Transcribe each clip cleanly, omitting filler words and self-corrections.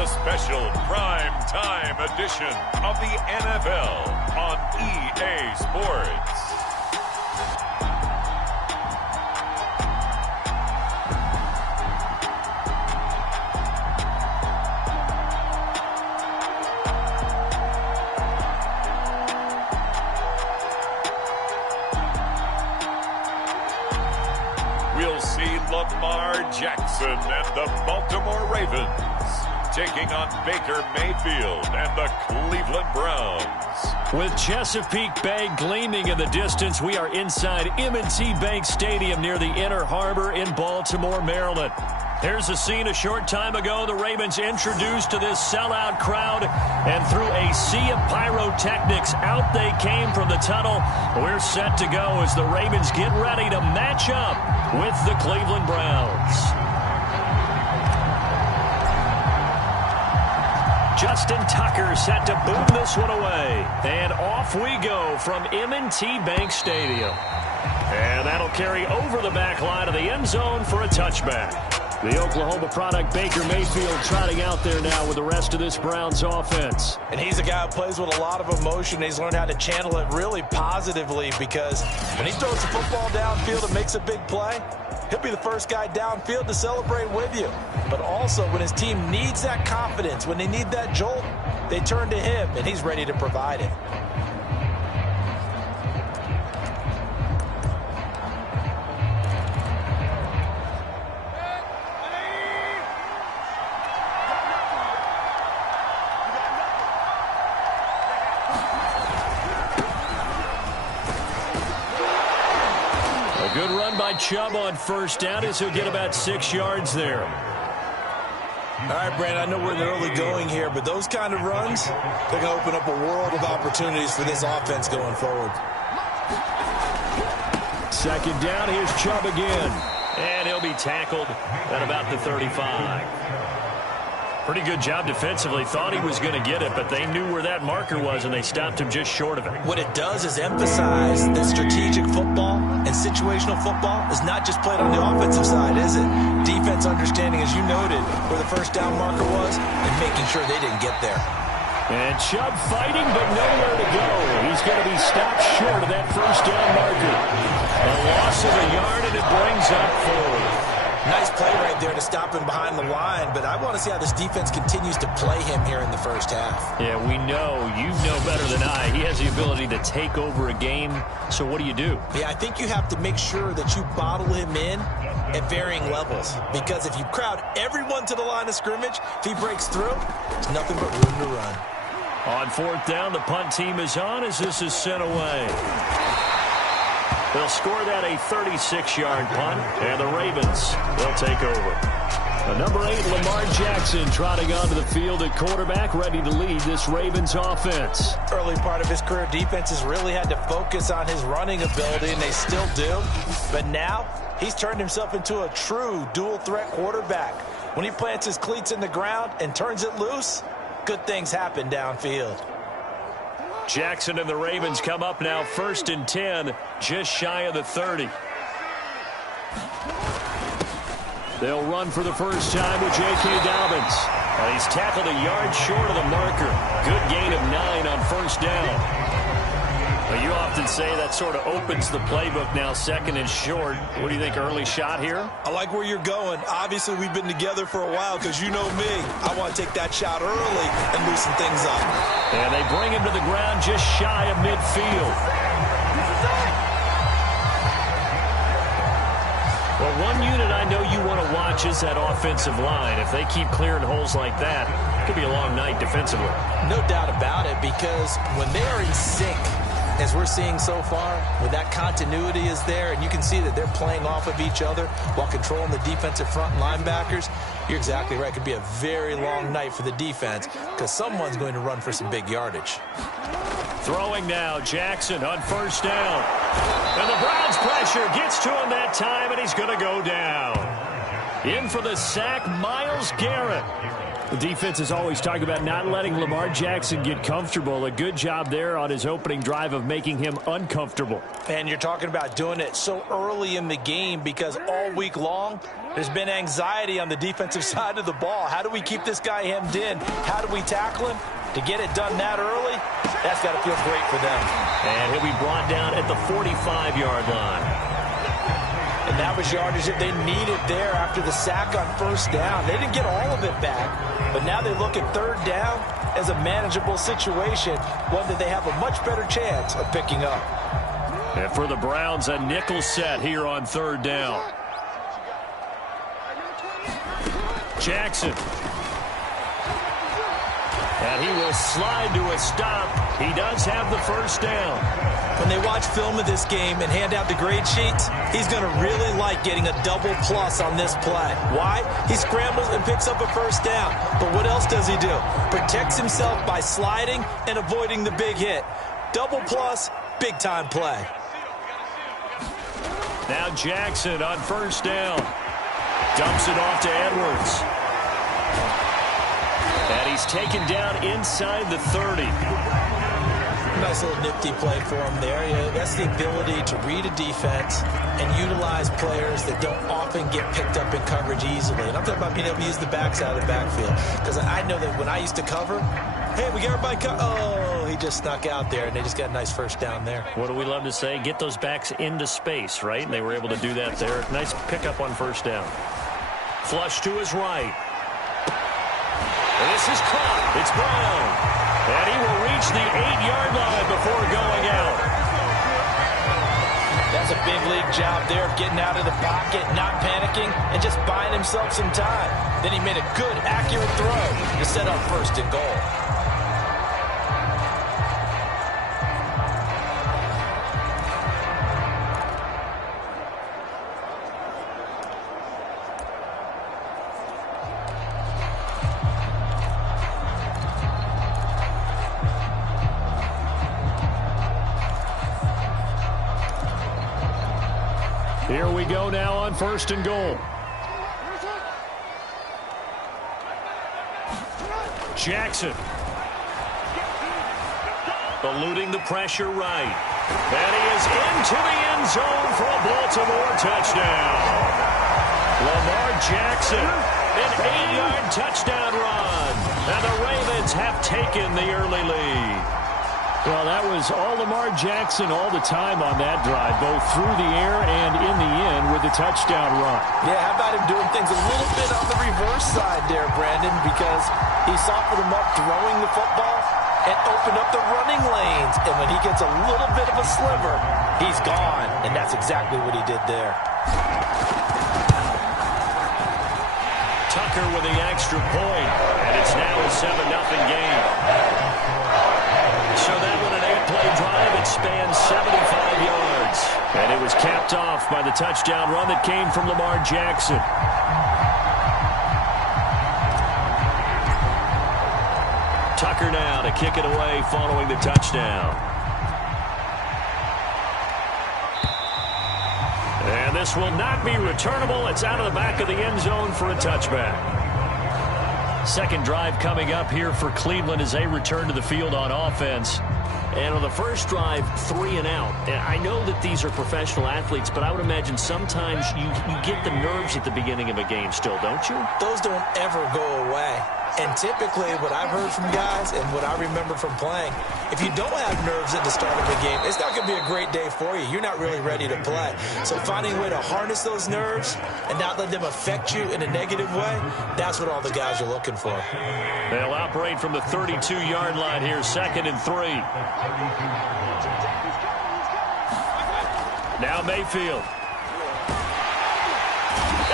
a special prime time edition of the NFL on EA Sports. We'll see Lamar Jackson and the Baltimore Ravens taking on Baker Mayfield and the Cleveland Browns. With Chesapeake Bay gleaming in the distance, we are inside M&T Bank Stadium near the Inner Harbor in Baltimore, Maryland. Here's a scene a short time ago. The Ravens introduced to this sellout crowd, and through a sea of pyrotechnics, out they came from the tunnel. We're set to go as the Ravens get ready to match up with the Cleveland Browns. Justin Tucker set to boom this one away. And off we go from M&T Bank Stadium. And that'll carry over the back line of the end zone for a touchback. The Oklahoma product, Baker Mayfield, trotting out there now with the rest of this Browns offense. And he's a guy who plays with a lot of emotion. He's learned how to channel it really positively, because when he throws the football downfield and makes a big play, he'll be the first guy downfield to celebrate with you. But also, when his team needs that confidence, when they need that jolt, they turn to him, and he's ready to provide it. Good run by Chubb on first down as he'll get about 6 yards there. All right, Brandon, I know we're in the early going here, but those kind of runs, they're going to open up a world of opportunities for this offense going forward. Second down, here's Chubb again. And he'll be tackled at about the 35. Pretty good job defensively. Thought he was going to get it, but they knew where that marker was, and they stopped him just short of it. What it does is emphasize that strategic football and situational football is not just played on the offensive side, is it? Defense understanding, as you noted, where the first down marker was and making sure they didn't get there. And Chubb fighting, but nowhere to go. He's going to be stopped short of that first down marker. A loss of a yard, and it brings up 4. Nice play right there to stop him behind the line, but I want to see how this defense continues to play him here in the first half. Yeah, we know. You know better than I. He has the ability to take over a game, so what do you do? Yeah, I think you have to make sure that you bottle him in at varying levels, because if you crowd everyone to the line of scrimmage, if he breaks through, there's nothing but room to run. On fourth down, the punt team is on as this is sent away. They'll score that a 36-yard punt, and the Ravens, they'll take over. Number 8, Lamar Jackson, trotting onto the field at quarterback, ready to lead this Ravens offense. Early part of his career, defenses really had to focus on his running ability, and they still do. But now, he's turned himself into a true dual-threat quarterback. When he plants his cleats in the ground and turns it loose, good things happen downfield. Jackson and the Ravens come up now 1st and 10, just shy of the 30. They'll run for the first time with J.K. Dobbins. And he's tackled a yard short of the marker. Good gain of 9 on first down. Well, you often say that sort of opens the playbook now, 2nd and short. What do you think, early shot here? I like where you're going. Obviously, we've been together for a while, because you know me. I want to take that shot early and loosen things up. And they bring him to the ground just shy of midfield. Well, one unit I know you want to watch is that offensive line. If they keep clearing holes like that, it could be a long night defensively. No doubt about it, because when they are in sync, as we're seeing so far, when that continuity is there, and you can see that they're playing off of each other while controlling the defensive front linebackers, you're exactly right. It could be a very long night for the defense, because someone's going to run for some big yardage. Throwing now, Jackson on first down. And the Browns pressure gets to him that time, and he's going to go down. In for the sack, Myles Garrett. The defense is always talking about not letting Lamar Jackson get comfortable. A good job there on his opening drive of making him uncomfortable. And you're talking about doing it so early in the game because all week long there's been anxiety on the defensive side of the ball. How do we keep this guy hemmed in? How do we tackle him? To get it done that early, that's got to feel great for them. And he'll be brought down at the 45-yard line. And that was yardage that they needed there after the sack on first down. They didn't get all of it back, but now they look at third down as a manageable situation, one that they have a much better chance of picking up. And for the Browns, a nickel set here on third down. Jackson. And he will slide to a stop. He does have the first down. When they watch film of this game and hand out the grade sheets, he's going to really like getting a double plus on this play. Why? He scrambles and picks up a first down. But what else does he do? Protects himself by sliding and avoiding the big hit. Double plus, big-time play. Now Jackson on first down. Dumps it off to Edwards. And he's taken down inside the 30. Nice little nifty play for him there. Yeah, that's the ability to read a defense and utilize players that don't often get picked up in coverage easily. And I'm talking about being able to use the backside of the backfield. Because I know that when I used to cover, hey, we got everybody oh, he just snuck out there, and they just got a nice first down there. What do we love to say? Get those backs into space, right? And they were able to do that there. Nice pickup on first down. Flush to his right. This is caught. It's Brown. And he will reach the 8-yard line before going out. That's a big league job there of getting out of the pocket, not panicking, and just buying himself some time. Then he made a good, accurate throw to set up first and goal. Here we go now on first and goal. Jackson. Eluding the pressure right. And he is into the end zone for a Baltimore touchdown. Lamar Jackson, an 8-yard touchdown run. And the Ravens have taken the early lead. Well, that was all Lamar Jackson all the time on that drive, both through the air and in the end with the touchdown run. Yeah, how about him doing things a little bit on the reverse side there, Brandon, because he softened him up throwing the football and opened up the running lanes. And when he gets a little bit of a sliver, he's gone. And that's exactly what he did there. Tucker with the extra point, and it's now a 7-0 game. So that one an 8-play drive. It spans 75 yards. And it was capped off by the touchdown run that came from Lamar Jackson. Tucker now to kick it away following the touchdown. And this will not be returnable. It's out of the back of the end zone for a touchback. Second drive coming up here for Cleveland as they return to the field on offense. And on the first drive, 3 and out. And I know that these are professional athletes, but I would imagine sometimes you get the nerves at the beginning of a game still, don't you? Those don't ever go away. And typically what I've heard from guys and what I remember from playing, if you don't have nerves at the start of a game, it's not going to be a great day for you. You're not really ready to play. So finding a way to harness those nerves and not let them affect you in a negative way, that's what all the guys are looking for. They'll operate from the 32-yard line here, 2nd and 3. Now Mayfield.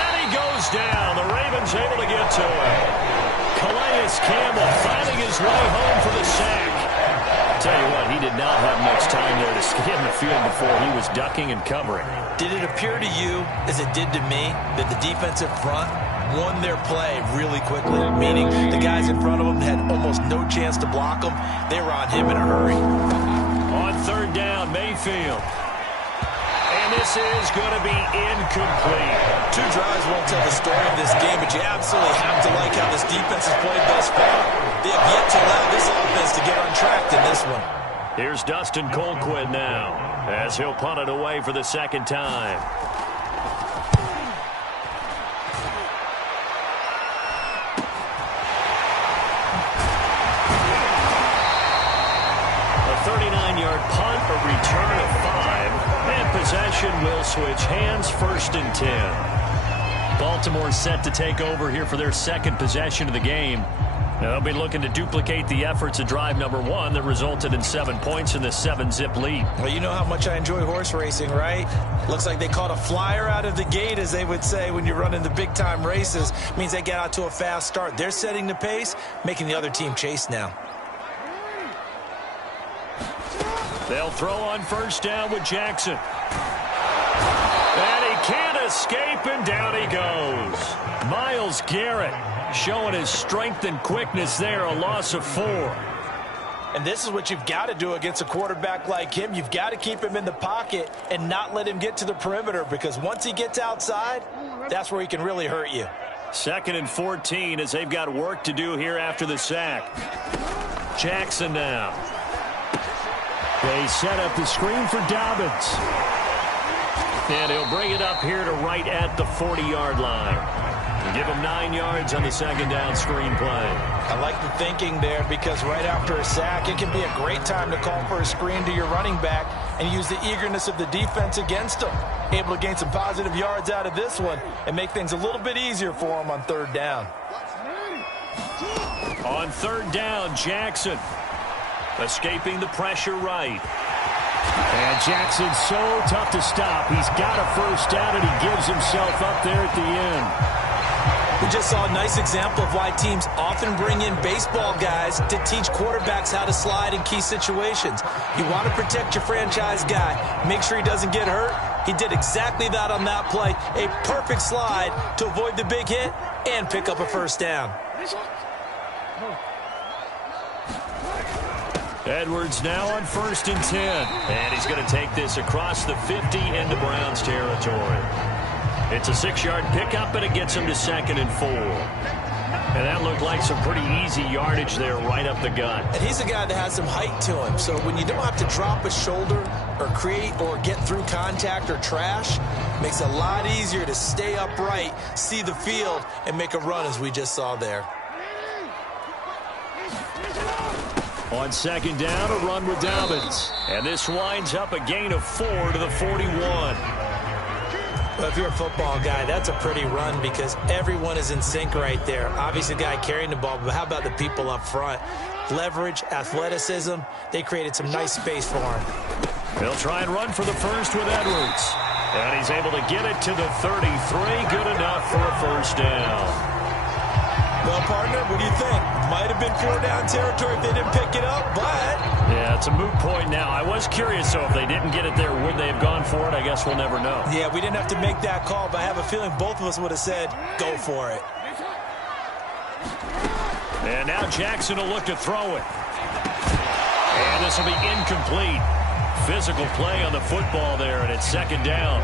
And he goes down. The Ravens able to get to him. Calais Campbell finding his way home for the sack. Tell you what, he did not have much time there to scan the field before he was ducking and covering. Did it appear to you, as it did to me, that the defensive front won their play really quickly? Meaning the guys in front of them had almost no chance to block them. They were on him in a hurry. On third down, Mayfield. And And this is going to be incomplete. 2 drives won't tell the story of this game, but you absolutely have to like how this defense has played thus far. They have yet to allow this offense to get untracked in this one. Here's Dustin Colquitt now, as he'll punt it away for the second time. A 39-yard punt, a return of 5, and possession will switch hands, 1st and 10. Baltimore set to take over here for their second possession of the game. They'll be looking to duplicate the efforts of drive number 1 that resulted in 7 points in the 7-zip lead. Well, you know how much I enjoy horse racing, right? Looks like they caught a flyer out of the gate, as they would say when you're running the big-time races. Means they get out to a fast start. They're setting the pace, making the other team chase now. They'll throw on 1st down with Jackson. And he can't escape, and down he goes. Myles Garrett showing his strength and quickness there, a loss of 4. And this is what you've got to do against a quarterback like him. You've got to keep him in the pocket and not let him get to the perimeter, because once he gets outside, that's where he can really hurt you. 2nd and 14 as they've got work to do here after the sack. Jackson now. They set up the screen for Dobbins. And he'll bring it up here to right at the 40-yard line. Give him 9 yards on the 2nd down screen play. I like the thinking there, because right after a sack, it can be a great time to call for a screen to your running back and use the eagerness of the defense against him. Able to gain some positive yards out of this one and make things a little bit easier for him on 3rd down. On 3rd down, Jackson escaping the pressure right. And Jackson's so tough to stop. He's got a 1st down, and he gives himself up there at the end. We just saw a nice example of why teams often bring in baseball guys to teach quarterbacks how to slide in key situations. You want to protect your franchise guy. Make sure he doesn't get hurt. He did exactly that on that play. A perfect slide to avoid the big hit and pick up a 1st down. Edwards now on 1st and 10. And he's going to take this across the 50 into Browns territory. It's a 6-yard pickup, and it gets him to 2nd and 4. And that looked like some pretty easy yardage there right up the gut. And he's a guy that has some height to him. So when you don't have to drop a shoulder or create or get through contact or trash, makes it a lot easier to stay upright, see the field, and make a run, as we just saw there. On 2nd down, a run with Dobbins. And this winds up a gain of 4 to the 41. Well, if you're a football guy, that's a pretty run, because everyone is in sync right there. Obviously, the guy carrying the ball, but how about the people up front? Leverage, athleticism, they created some nice space for him. They'll try and run for the 1st with Edwards. And he's able to get it to the 33. Good enough for a 1st down. Well, partner, what do you think? Might have been 4-down territory if they didn't pick it up, but... Yeah, it's a moot point now. I was curious, so if they didn't get it there, would they have gone for it? I guess we'll never know. Yeah, we didn't have to make that call, but I have a feeling both of us would have said, go for it. And now Jackson will look to throw it. And this will be incomplete. Physical play on the football there, and it's 2nd down.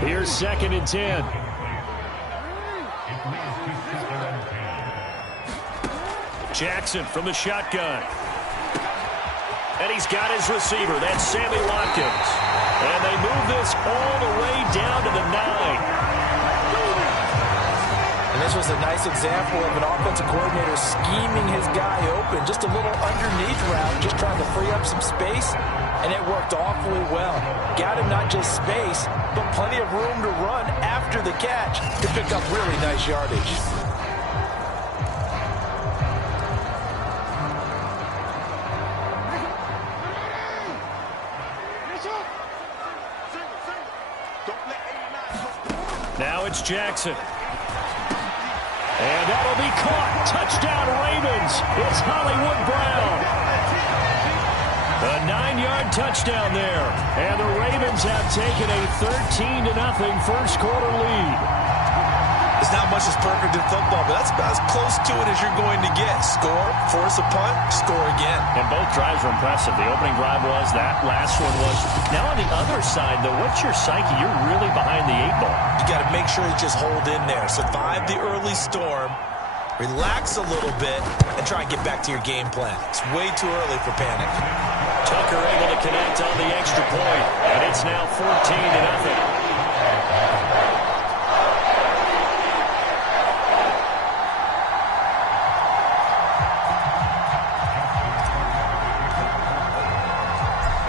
Here's 2nd and 10. Jackson from the shotgun. And he's got his receiver. That's Sammy Watkins. And they move this all the way down to the 9. And this was a nice example of an offensive coordinator scheming his guy open. Just a little underneath route, just trying to free up some space. And it worked awfully well. Got him not just space, but plenty of room to run after the catch to pick up really nice yardage. Now it's Jackson. And that'll be caught. Touchdown, Ravens. It's Hollywood Brown. A 9-yard touchdown there. And the Ravens have taken a 13-0 first quarter lead. There's not much that's perfect in football, but that's about as close to it as you're going to get. Score, force a punt, score again. And both drives were impressive. The opening drive was, that last one was. Now on the other side, though, what's your psyche? You're really behind the 8 ball. You got to make sure you just hold in there. Survive the early storm, relax a little bit, and try and get back to your game plan. It's way too early for panic. Tucker able to connect on the extra point, and it's now 14-0.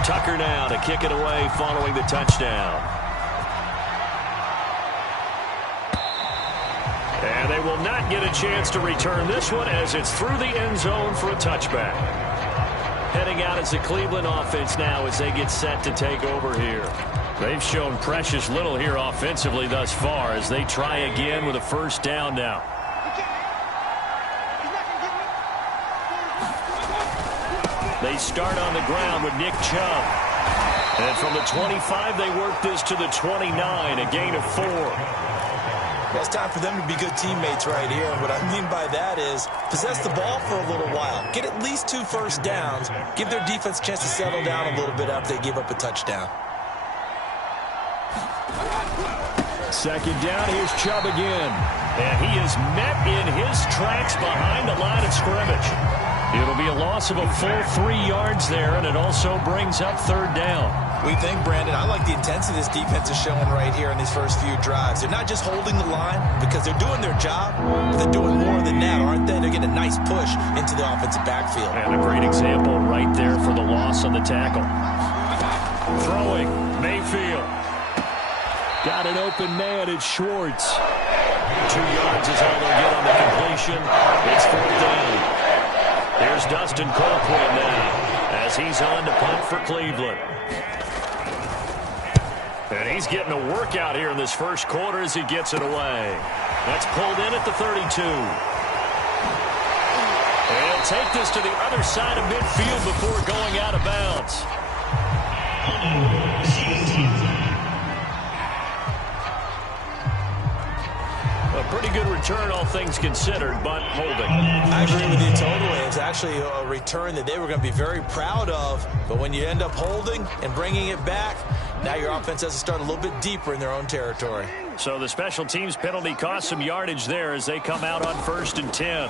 Tucker now to kick it away following the touchdown. And they will not get a chance to return this one as it's through the end zone for a touchback. Heading out as the Cleveland offense now as they get set to take over here. They've shown precious little here offensively thus far as they try again with a first down now. They start on the ground with Nick Chubb. And from the 25, they work this to the 29, a gain of 4. Well, it's time for them to be good teammates right here. And what I mean by that is possess the ball for a little while. Get at least 2 first downs. Give their defense a chance to settle down a little bit after they give up a touchdown. Second down, here's Chubb again. And he is met in his tracks behind the line of scrimmage. It'll be a loss of a full 3 yards there, and it also brings up third down. We think, Brandon, I like the intensity this defense is showing right here in these first few drives. They're not just holding the line because they're doing their job, but they're doing more than that, aren't they? They're getting a nice push into the offensive backfield. And a great example right there for the loss on the tackle. Throwing, Mayfield. Got an open man, it's Schwartz. 2 yards is all they'll get on the completion. It's fourth down. Here's Dustin Colquitt now as he's on to punt for Cleveland. And he's getting a workout here in this first quarter as he gets it away. That's pulled in at the 32. And he'll take this to the other side of midfield before going out of bounds. A pretty good return, all things considered, but holding. I agree with you totally. It's actually a return that they were going to be very proud of. But when you end up holding and bringing it back, now your offense has to start a little bit deeper in their own territory. So the special teams penalty cost some yardage there as they come out on 1st and 10.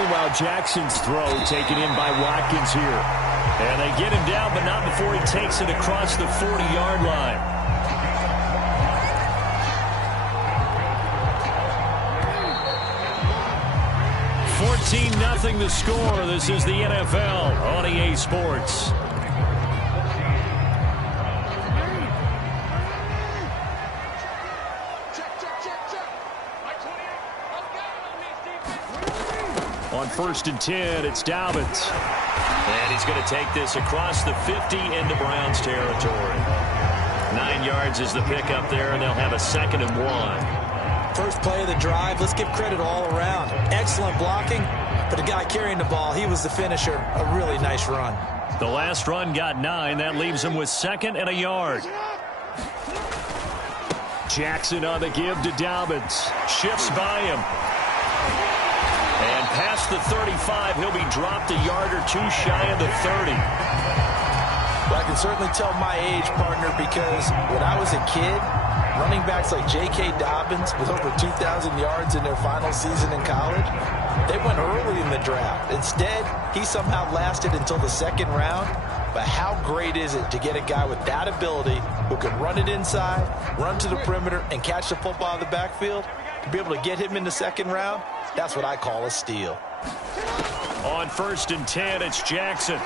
Meanwhile, Jackson's throw taken in by Watkins here. And they get him down, but not before he takes it across the 40-yard line. 14-0 the score. This is the NFL on EA Sports. On 1st and 10, it's Dobbins. And he's going to take this across the 50 into Browns territory. 9 yards is the pickup there, and they'll have a 2nd and 1. First play of the drive, let's give credit all around. Excellent blocking, but the guy carrying the ball, he was the finisher. A really nice run. The last run got 9. That leaves him with 2nd and a yard. Jackson on the give to Dobbins. Shifts by him. And past the 35, he'll be dropped a yard or 2 shy of the 30. Well, I can certainly tell my age, partner, because when I was a kid, running backs like J.K. Dobbins with over 2,000 yards in their final season in college, they went early in the draft. Instead, he somehow lasted until the 2nd round. But how great is it to get a guy with that ability who can run it inside, run to the perimeter, and catch the football out of the backfield? To be able to get him in the 2nd round, that's what I call a steal. On 1st and 10, it's Jackson.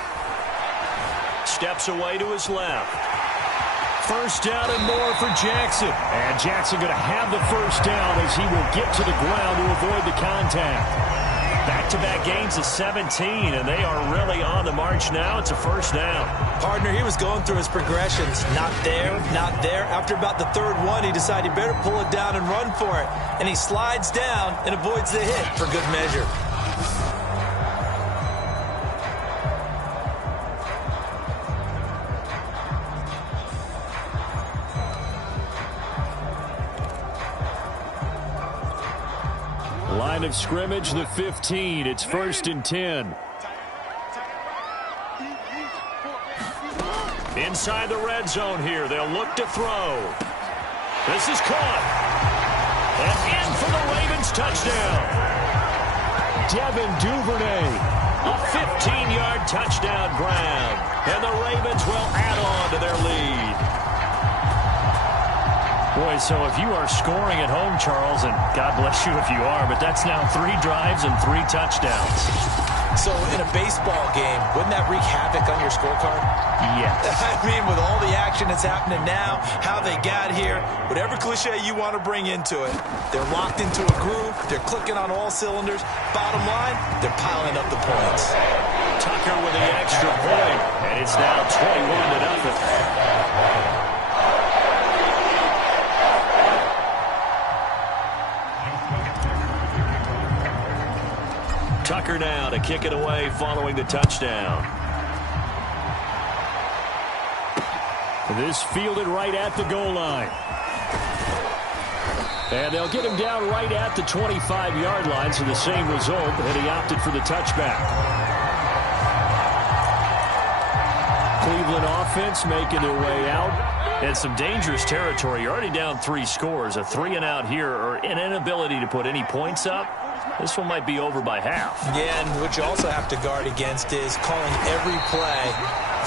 Steps away to his left. First down and more for Jackson. And Jackson going to have the first down as he will get to the ground to avoid the contact. Back-to-back gains of 17, and they are really on the march now. It's a first down. Partner, he was going through his progressions. Not there, not there. After about the 3rd one, he decided he better pull it down and run for it. And he slides down and avoids the hit for good measure. Line of scrimmage, the 15. It's 1st and 10. Inside the red zone here. They'll look to throw. This is caught. And in for the Ravens touchdown. Devin Duvernay. A 15-yard touchdown grab. And the Ravens will add on to their lead. Boy, so if you are scoring at home, Charles, and God bless you if you are, but that's now 3 drives and 3 touchdowns. So in a baseball game, wouldn't that wreak havoc on your scorecard? Yes. I mean, with all the action that's happening now, how they got here, whatever cliche you want to bring into it, they're locked into a groove, they're clicking on all cylinders. Bottom line, they're piling up the points. Tucker with the extra point, and it's now 21-0. Tucker now to kick it away following the touchdown. This fielded right at the goal line. And they'll get him down right at the 25-yard line, so the same result, and he opted for the touchback. Cleveland offense making their way out. And some dangerous territory. You're already down 3 scores. A 3-and-out here, or an inability to put any points up. This one might be over by half. Yeah, and what you also have to guard against is calling every play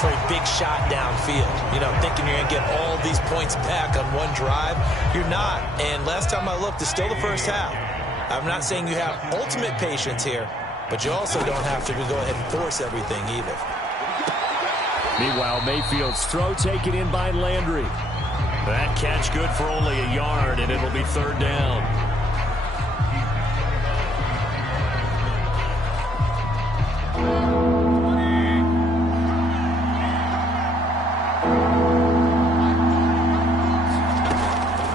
for a big shot downfield. You know, thinking you're going to get all these points back on one drive. You're not. And last time I looked, it's still the first half. I'm not saying you have ultimate patience here, but you also don't have to go ahead and force everything either. Meanwhile, Mayfield's throw taken in by Landry. That catch good for only a yard, and it'll be 3rd down.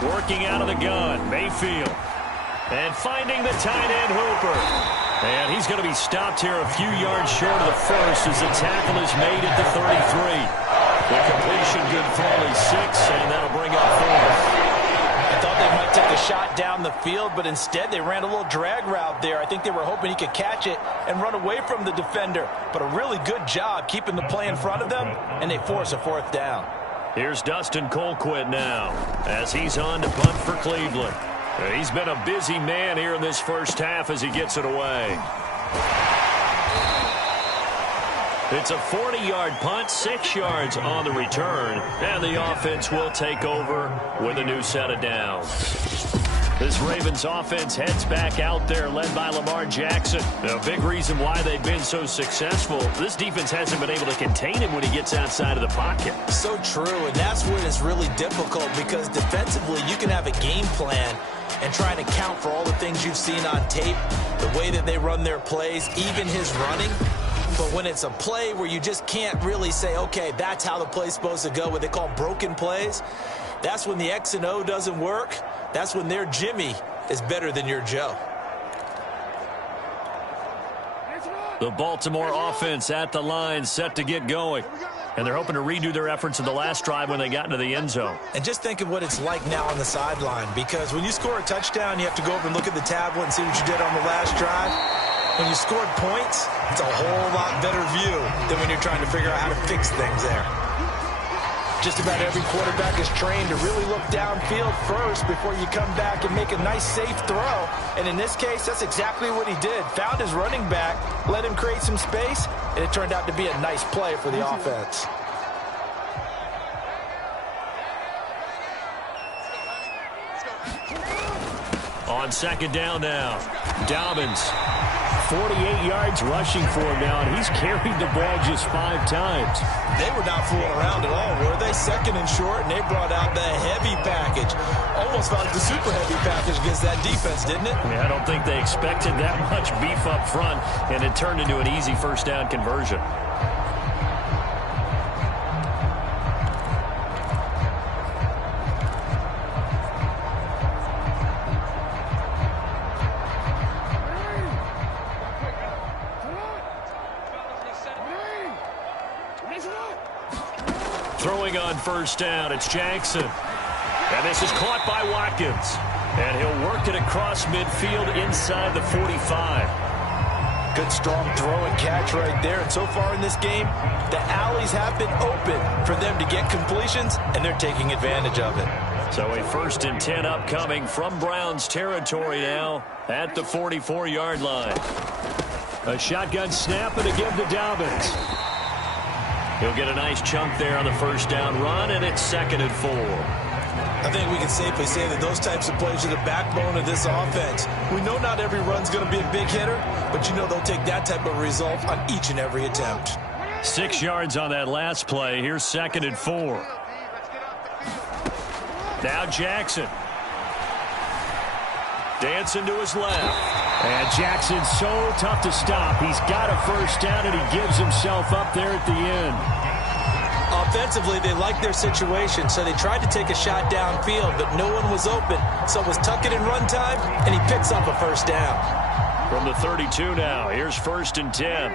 Working out of the gun, Mayfield. And finding the tight end Hooper. And he's going to be stopped here a few yards short of the first as the tackle is made at the 33. The completion good for only 6, and that'll bring up 4th. I thought they might take a shot down the field, but instead they ran a little drag route there. I think they were hoping he could catch it and run away from the defender. But a really good job keeping the play in front of them, and they force a 4th down. Here's Dustin Colquitt now as he's on to punt for Cleveland. He's been a busy man here in this first half as he gets it away. It's a 40-yard punt, 6 yards on the return, and the offense will take over with a new set of downs. This Ravens offense heads back out there, led by Lamar Jackson. A big reason why they've been so successful. This defense hasn't been able to contain him when he gets outside of the pocket. So true, and that's when it's really difficult because defensively you can have a game plan and trying to count for all the things you've seen on tape, the way that they run their plays, even his running. But when it's a play where you just can't really say, okay, that's how the play's supposed to go, what they call broken plays, that's when the X and O doesn't work. That's when their Jimmy is better than your Joe. The Baltimore offense at the line, set to get going. And they're hoping to redo their efforts in the last drive when they got into the end zone. And just think of what it's like now on the sideline, because when you score a touchdown, you have to go over and look at the tablet and see what you did on the last drive. When you scored points, it's a whole lot better view than when you're trying to figure out how to fix things there. Just about every quarterback is trained to really look downfield first before you come back and make a nice, safe throw. And in this case, that's exactly what he did. Found his running back, let him create some space, and it turned out to be a nice play for the offense. On 2nd down now, Dobbins. 48 yards rushing for him now, and he's carried the ball just 5 times. They were not fooling around at all, were they? 2nd and short, and they brought out the heavy package. Almost felt like the super heavy package against that defense, didn't it? Yeah, I don't think they expected that much beef up front, and it turned into an easy 1st down conversion. Throwing on 1st down, it's Jackson. And this is caught by Watkins. And he'll work it across midfield inside the 45. Good strong throw and catch right there. And so far in this game, the alleys have been open for them to get completions, and they're taking advantage of it. So a 1st and 10 upcoming from Browns territory now at the 44-yard line. A shotgun snap and a give to Dobbins. He'll get a nice chunk there on the 1st down run, and it's 2nd and 4. I think we can safely say that those types of plays are the backbone of this offense. We know not every run's going to be a big hitter, but you know they'll take that type of result on each and every attempt. 6 yards on that last play. Here's 2nd and 4. Now Jackson. Dancing to his left. And Jackson's so tough to stop. He's got a 1st down, and he gives himself up there at the end. Offensively, they liked their situation, so they tried to take a shot downfield, but no one was open. So it was tuck it and run time, and he picks up a 1st down. From the 32 now, here's 1st and 10.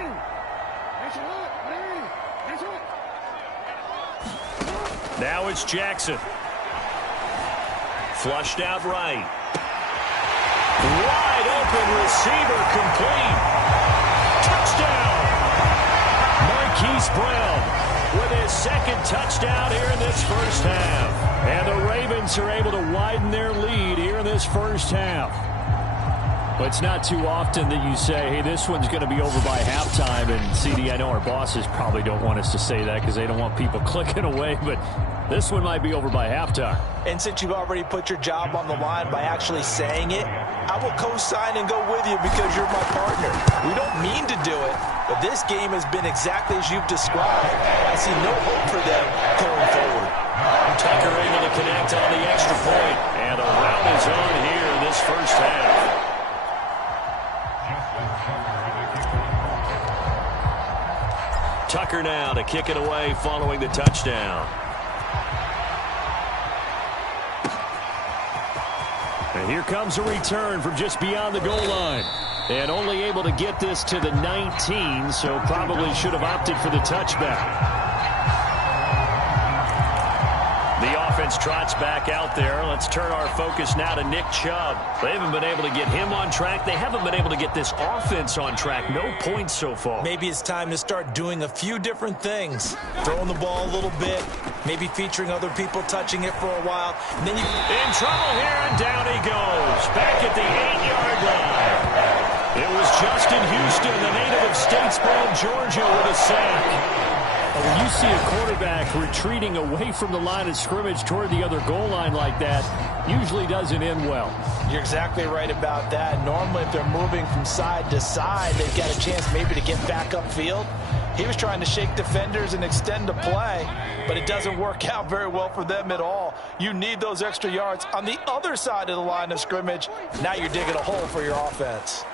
Now it's Jackson. Flushed out right. Wide open receiver complete. Touchdown. Marquise Brown with his 2nd touchdown here in this 1st half. And the Ravens are able to widen their lead here in this 1st half. But it's not too often that you say, hey, this one's going to be over by halftime. And, CD, I know our bosses probably don't want us to say that because they don't want people clicking away. But this one might be over by halftime. And since you've already put your job on the line by actually saying it, I will co-sign and go with you because you're my partner. We don't mean to do it, but this game has been exactly as you've described. I see no hope for them going forward. Tucker able to connect on the extra point. And a rout is on here in this 1st half. Tucker now to kick it away following the touchdown. And here comes a return from just beyond the goal line. And only able to get this to the 19, so probably should have opted for the touchback. The offense trots back out there. Let's turn our focus now to Nick Chubb. They haven't been able to get him on track. They haven't been able to get this offense on track. No points so far. Maybe it's time to start doing a few different things. Throwing the ball a little bit, maybe featuring other people touching it for a while. And then you in trouble here, and down he goes. Back at the 8-yard line. It was Justin Houston, the native of Statesboro, Georgia, with a sack. When you see a quarterback retreating away from the line of scrimmage toward the other goal line like that, usually doesn't end well. You're exactly right about that. Normally, if they're moving from side to side, they've got a chance maybe to get back upfield. He was trying to shake defenders and extend the play, but it doesn't work out very well for them at all. You need those extra yards on the other side of the line of scrimmage. Now you're digging a hole for your offense.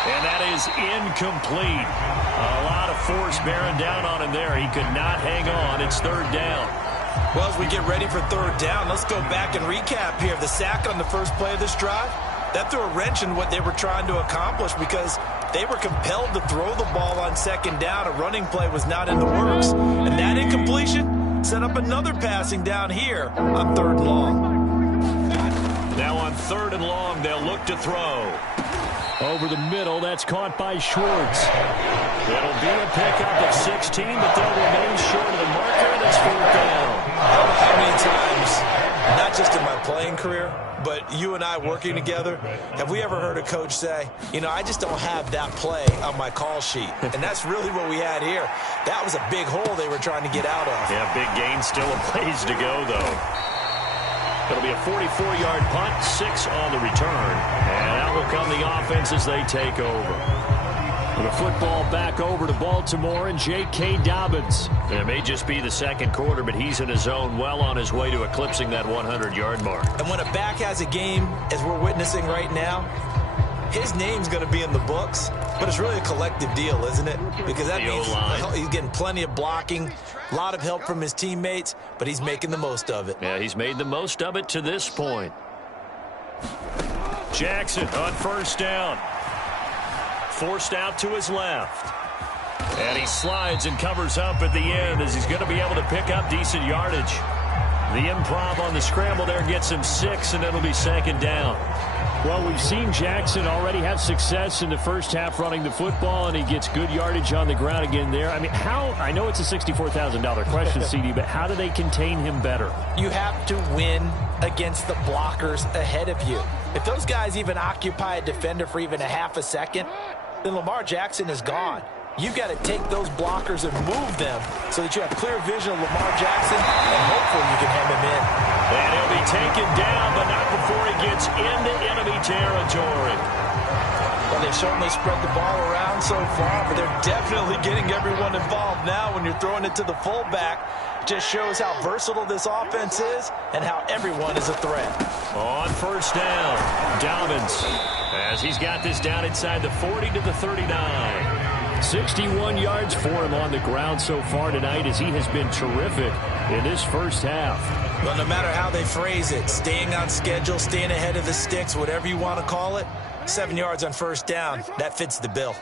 And that is incomplete. A lot of force bearing down on him there. He could not hang on. It's 3rd down. Well, as we get ready for 3rd down, let's go back and recap here. The sack on the first play of this drive, that threw a wrench in what they were trying to accomplish because they were compelled to throw the ball on 2nd down. A running play was not in the works. And that incompletion set up another passing down here on 3rd and long. Now on 3rd and long, they'll look to throw. Over the middle, that's caught by Schwartz. It'll be a pickup of 16, but they'll remain short of the marker. That's 4th down. I don't know how many times, not just in my playing career, but you and I working together, have we ever heard a coach say, you know, I just don't have that play on my call sheet. And that's really what we had here. That was a big hole they were trying to get out of. Yeah, big gain, still a ways to go, though. It'll be a 44-yard punt, 6 on the return. And out will come the offense as they take over. The football back over to Baltimore and J.K. Dobbins. It may just be the 2nd quarter, but he's in his zone, well on his way to eclipsing that 100-yard mark. And when a back has a game, as we're witnessing right now, his name's going to be in the books, but it's really a collective deal, isn't it? Because that means he's getting plenty of blocking, a lot of help from his teammates, but he's making the most of it. Yeah, he's made the most of it to this point. Jackson on 1st down. Forced out to his left. And he slides and covers up at the end as he's going to be able to pick up decent yardage. The improv on the scramble there gets him 6, and it'll be second down. Well, we've seen Jackson already have success in the first half running the football, and he gets good yardage on the ground again there. I mean, I know it's a $64,000 question, CD, but how do they contain him better? You have to win against the blockers ahead of you. If those guys even occupy a defender for even a half a second, then Lamar Jackson is gone. You've got to take those blockers and move them so that you have clear vision of Lamar Jackson, and hopefully you can hem him in. And he'll be taken down, but not before he gets into enemy territory. Well, they've certainly spread the ball around so far, but they're definitely getting everyone involved now when you're throwing it to the fullback. Just shows how versatile this offense is and how everyone is a threat. On first down, Dobbins, as he's got this down inside the 40 to the 39. 61 yards for him on the ground so far tonight, as he has been terrific in this first half. Well, no matter how they phrase it, staying on schedule, staying ahead of the sticks, whatever you want to call it, 7 yards on first down, that fits the bill.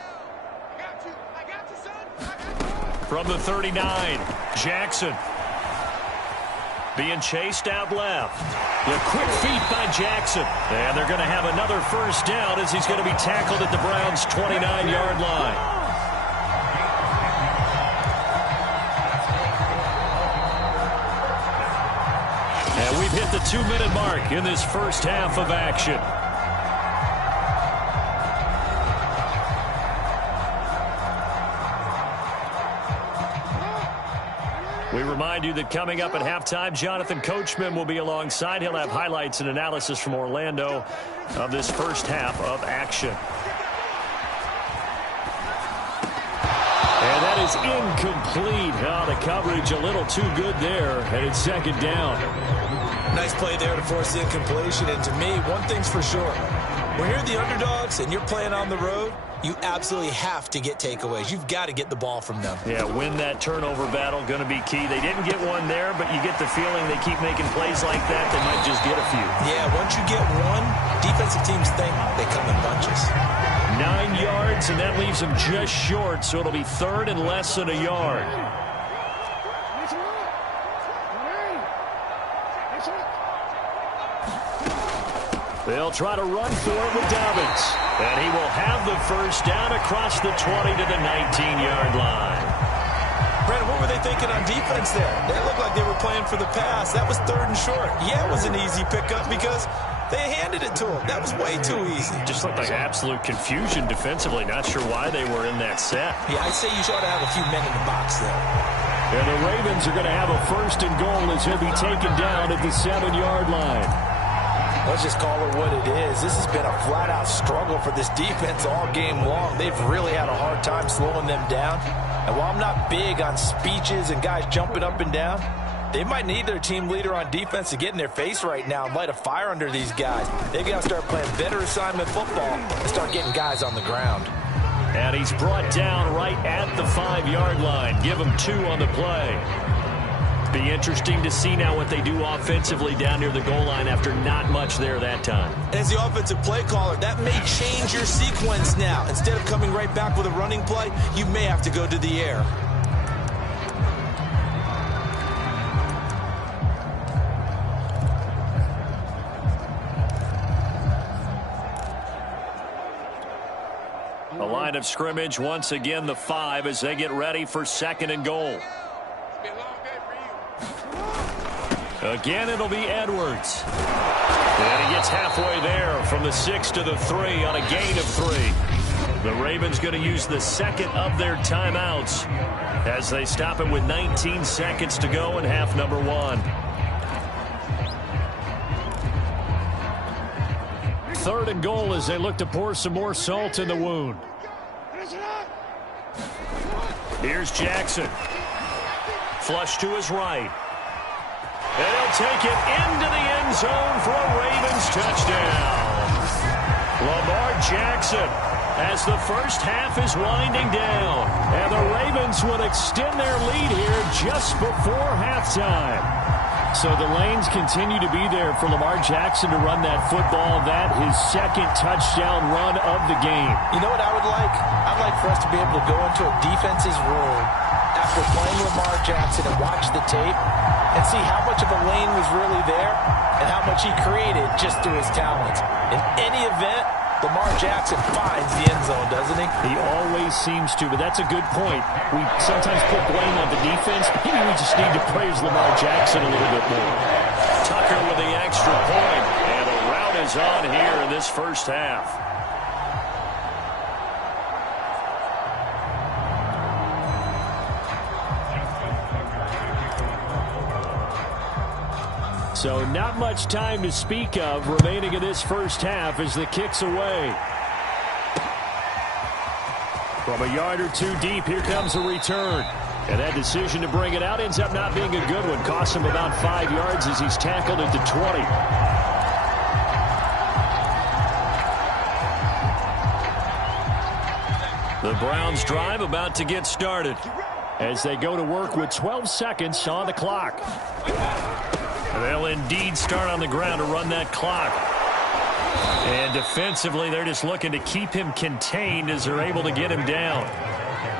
From the 39, Jackson being chased out left. The quick feet by Jackson. And they're going to have another first down as he's going to be tackled at the Browns' 29-yard line. And we've hit the 2-minute mark in this first half of action. We remind you that coming up at halftime, Jonathan Coachman will be alongside. He'll have highlights and analysis from Orlando of this first half of action. And that is incomplete. Oh, the coverage a little too good there, and it's second down. Nice play there to force the incompletion. And to me, one thing's for sure. When you're the underdogs and you're playing on the road, you absolutely have to get takeaways. You've got to get the ball from them. Yeah, win that turnover battle, going to be key. They didn't get one there, but you get the feeling they keep making plays like that, they might just get a few. Yeah, once you get one, defensive teams think they come in bunches. 9 yards, and that leaves them just short, so it'll be third and less than a yard. They'll try to run for it with Dobbins. And he will have the first down across the 20 to the 19-yard line. Brandon, what were they thinking on defense there? They looked like they were playing for the pass. That was third and short. Yeah, it was an easy pickup because they handed it to him. That was way too easy. Just looked like absolute confusion defensively. Not sure why they were in that set. Yeah, I'd say you ought to have a few men in the box there. And the Ravens are going to have a first and goal as he'll be taken down at the 7-yard line. Let's just call it what it is. This has been a flat-out struggle for this defense all game long. They've really had a hard time slowing them down. And while I'm not big on speeches and guys jumping up and down, they might need their team leader on defense to get in their face right now and light a fire under these guys. They've got to start playing better assignment football and start getting guys on the ground. And he's brought down right at the 5-yard line. Give him 2 on the play. Be interesting to see now what they do offensively down near the goal line after not much there that time. As the offensive play caller, that may change your sequence now. Instead of coming right back with a running play, you may have to go to the air. The line of scrimmage, once again, the 5 as they get ready for second and goal. Again, it'll be Edwards. And he gets halfway there from the 6 to the 3 on a gain of 3. The Ravens going to use the second of their timeouts as they stop it with 19 seconds to go in half number 1. Third and goal as they look to pour some more salt in the wound. Here's Jackson. Flush to his right. And he'll take it into the end zone for a Ravens touchdown. Lamar Jackson, as the first half is winding down. And the Ravens would extend their lead here just before halftime. So the lanes continue to be there for Lamar Jackson to run that football. That his second touchdown run of the game. You know what I would like? I'd like for us to be able to go into a defense's room after playing Lamar Jackson and watch the tape and see how much of a lane was really there and how much he created just through his talents. In any event, Lamar Jackson finds the end zone, doesn't he? He always seems to, but that's a good point. We sometimes put blame on the defense. Maybe we just need to praise Lamar Jackson a little bit more. Tucker with the extra point, and a rout is on here in this first half. So not much time to speak of remaining in this first half as the kick's away. From a yard or two deep, here comes a return. And that decision to bring it out ends up not being a good one. Costs him about 5 yards as he's tackled at the 20. The Browns drive about to get started as they go to work with 12 seconds on the clock. They'll indeed start on the ground to run that clock. And defensively, they're just looking to keep him contained as they're able to get him down.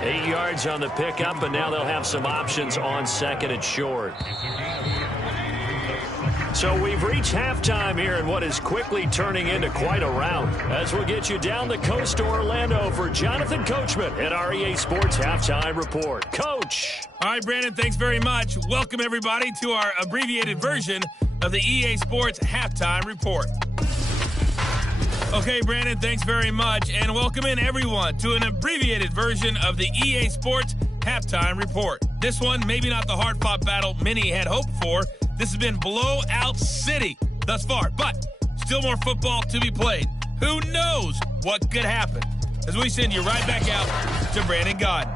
8 yards on the pickup, and now they'll have some options on second and short. So we've reached halftime here in what is quickly turning into quite a rout. As we'll get you down the coast to Orlando for Jonathan Coachman at our EA Sports Halftime Report. Coach. All right, Brandon, thanks very much. Welcome, everybody, to our abbreviated version of the EA Sports Halftime Report. Okay, Brandon, thanks very much. And welcome in, everyone, to an abbreviated version of the EA Sports Halftime Report. This one, maybe not the hard-fought battle many had hoped for. This has been blowout city thus far, but still more football to be played. Who knows what could happen? As we send you right back out to Brandon Godden.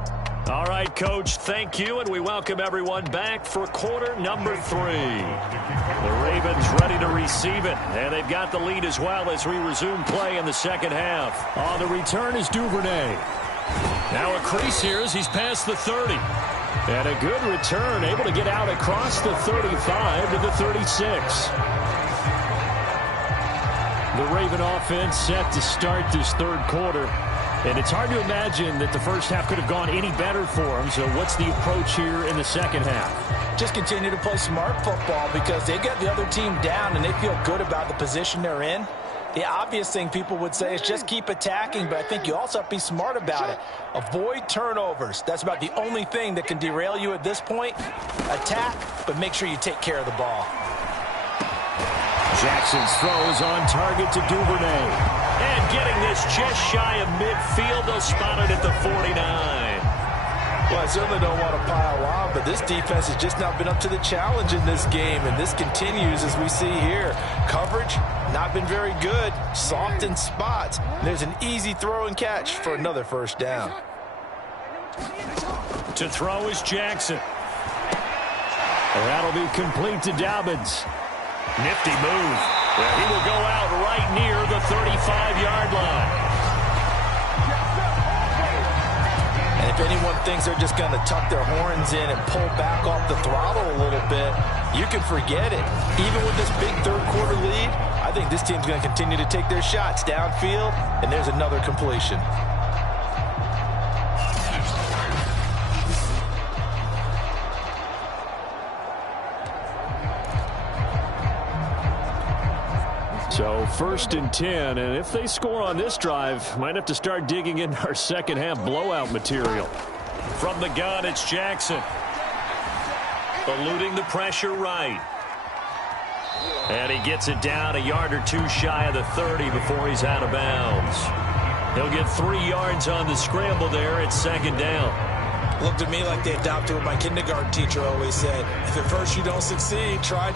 All right, Coach, thank you, and we welcome everyone back for quarter number 3. The Ravens ready to receive it, and they've got the lead as well as we resume play in the second half. On the return is Duvernay. Now a crease here as he's past the 30. And a good return, able to get out across the 35 to the 36. The Raven offense set to start this third quarter. And it's hard to imagine that the first half could have gone any better for them. So what's the approach here in the second half? Just continue to play smart football because they got the other team down and they feel good about the position they're in. The obvious thing people would say is just keep attacking, but I think you also have to be smart about it. Avoid turnovers. That's about the only thing that can derail you at this point. Attack, but make sure you take care of the ball. Jackson's throws on target to Duvernay. And getting this just shy of midfield, they'll spot it at the 49. Well, I certainly don't want to pile on, but this defense has just not been up to the challenge in this game, and this continues as we see here. Coverage, not been very good. Soft in spots. There's an easy throw and catch for another first down. To throw is Jackson. That'll be complete to Dobbins. Nifty move. Well, he will go out right near the 35-yard line. And if anyone thinks they're just going to tuck their horns in and pull back off the throttle a little bit, you can forget it. Even with this big third-quarter lead, I think this team's going to continue to take their shots downfield, and there's another completion. So 1st and 10, and if they score on this drive, might have to start digging in our second half blowout material. From the gun, it's Jackson. Eluding the pressure right. And he gets it down a yard or two shy of the 30 before he's out of bounds. He'll get 3 yards on the scramble there at second down. Looked to me like they adopted what my kindergarten teacher always said. If at first you don't succeed, try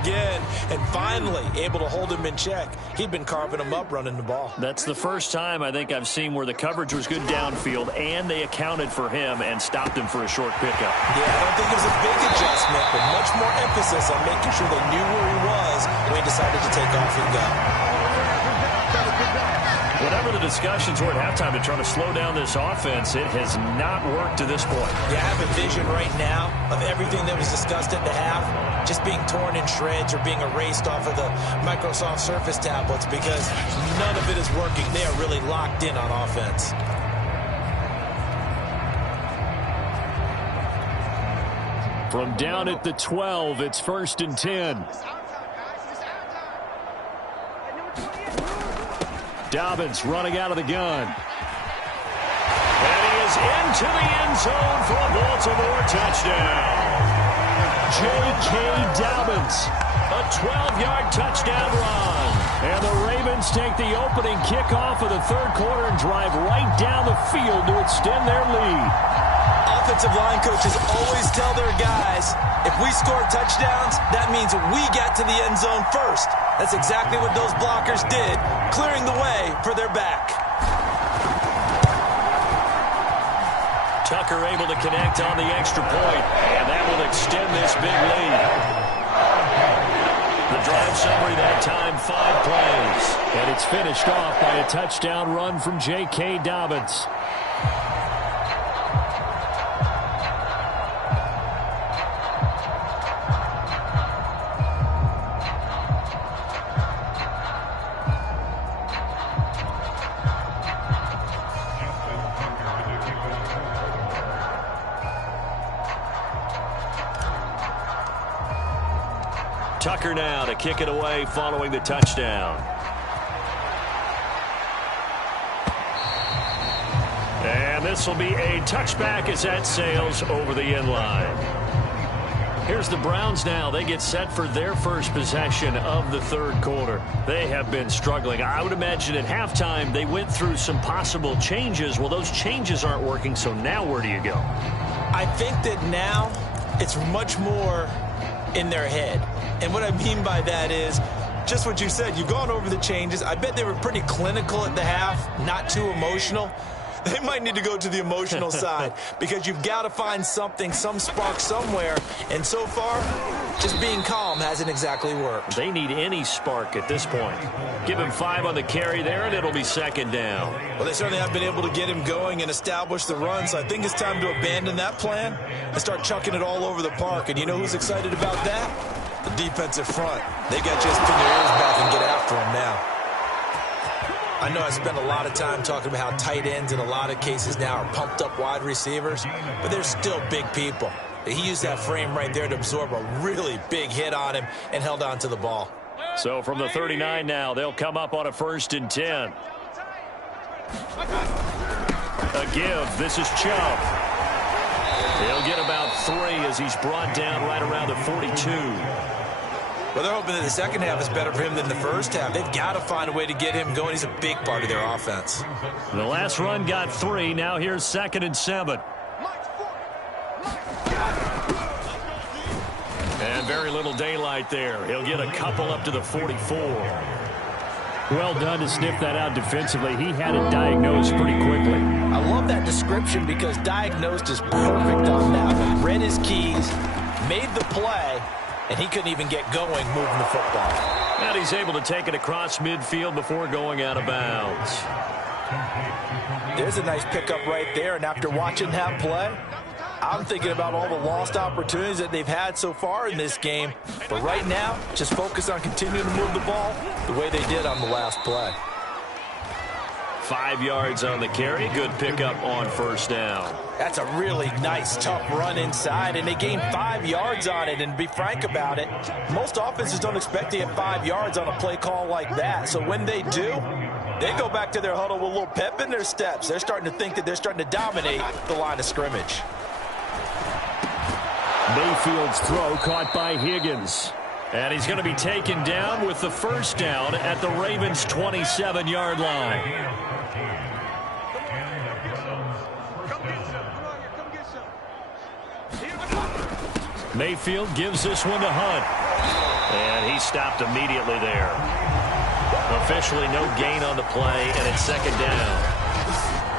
again. And finally, able to hold him in check. He'd been carving him up running the ball. That's the first time I think I've seen where the coverage was good downfield and they accounted for him and stopped him for a short pickup. Yeah, I don't think it was a big adjustment, but much more emphasis on making sure they knew where he was when he decided to take off and go. Whatever the discussions were at halftime to try to slow down this offense, it has not worked to this point. Yeah, I have a vision right now of everything that was discussed at the half just being torn in shreds or being erased off of the Microsoft Surface tablets because none of it is working. They are really locked in on offense. From down at the 12, it's 1st and 10. Dobbins running out of the gun. And he is into the end zone for a Baltimore touchdown. J.K. Dobbins, a 12-yard touchdown run. And the Ravens take the opening kickoff of the third quarter and drive right down the field to extend their lead. Offensive line coaches always tell their guys, if we score touchdowns, that means we get to the end zone first. That's exactly what those blockers did, clearing the way for their back. Tucker able to connect on the extra point, and that will extend this big lead. The drive summary that time, 5 plays. And it's finished off by a touchdown run from J.K. Dobbins. Tucker now to kick it away following the touchdown. And this will be a touchback as that sails over the end line. Here's the Browns now. They get set for their first possession of the third quarter. They have been struggling. I would imagine at halftime they went through some possible changes. Well, those changes aren't working, so now where do you go? I think that now it's much more in their head. And what I mean by that is just what you said. You've gone over the changes. I bet they were pretty clinical at the half, not too emotional. They might need to go to the emotional side because you've got to find something, some spark somewhere. And so far, just being calm hasn't exactly worked. They need any spark at this point. Give him 5 on the carry there, and it'll be 2nd down. Well, they certainly haven't been able to get him going and establish the run, so I think it's time to abandon that plan and start chucking it all over the park. And you know who's excited about that? The defensive front. They got just pin their ears back and get after him now. I know I spent a lot of time talking about how tight ends in a lot of cases now are pumped up wide receivers, but they're still big people. He used that frame right there to absorb a really big hit on him and held on to the ball. So from the 39 now, they'll come up on a 1st and 10. A give. This is Chubb. He'll get about 3 as he's brought down right around the 42. Well, they're hoping that the second half is better for him than the first half. They've got to find a way to get him going. He's a big part of their offense. The last run got 3. Now here's 2nd and 7. And very little daylight there. He'll get a couple up to the 44. Well done to sniff that out defensively. He had it diagnosed pretty quickly. I love that description because diagnosed is perfect on that one. Read his keys, made the play, and he couldn't even get going moving the football. And he's able to take it across midfield before going out of bounds. There's a nice pickup right there, and after watching that play, I'm thinking about all the lost opportunities that they've had so far in this game. But right now, just focus on continuing to move the ball the way they did on the last play. 5 yards on the carry. Good pickup on 1st down. That's a really nice, tough run inside, and they gained 5 yards on it. And to be frank about it, most offenses don't expect to get 5 yards on a play call like that. So when they do, they go back to their huddle with a little pep in their steps. They're starting to think that they're starting to dominate the line of scrimmage. Mayfield's throw caught by Higgins. And he's going to be taken down with the 1st down at the Ravens' 27-yard line. Mayfield gives this one to Hunt. And he stopped immediately there. Officially no gain on the play, and it's 2nd down.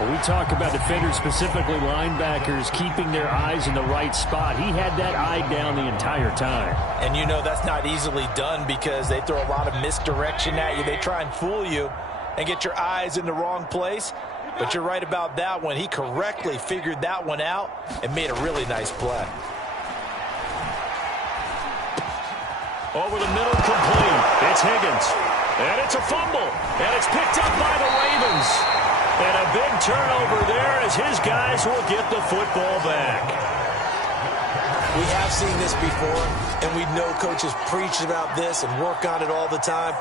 When we talk about defenders, specifically linebackers, keeping their eyes in the right spot, he had that eye down the entire time. And you know that's not easily done because they throw a lot of misdirection at you. They try and fool you and get your eyes in the wrong place. But you're right about that one. He correctly figured that one out and made a really nice play. Over the middle, complete. It's Higgins. And it's a fumble. And it's picked up by the Ravens. And a big turnover there as his guys will get the football back. We have seen this before, and we know coaches preach about this and work on it all the time.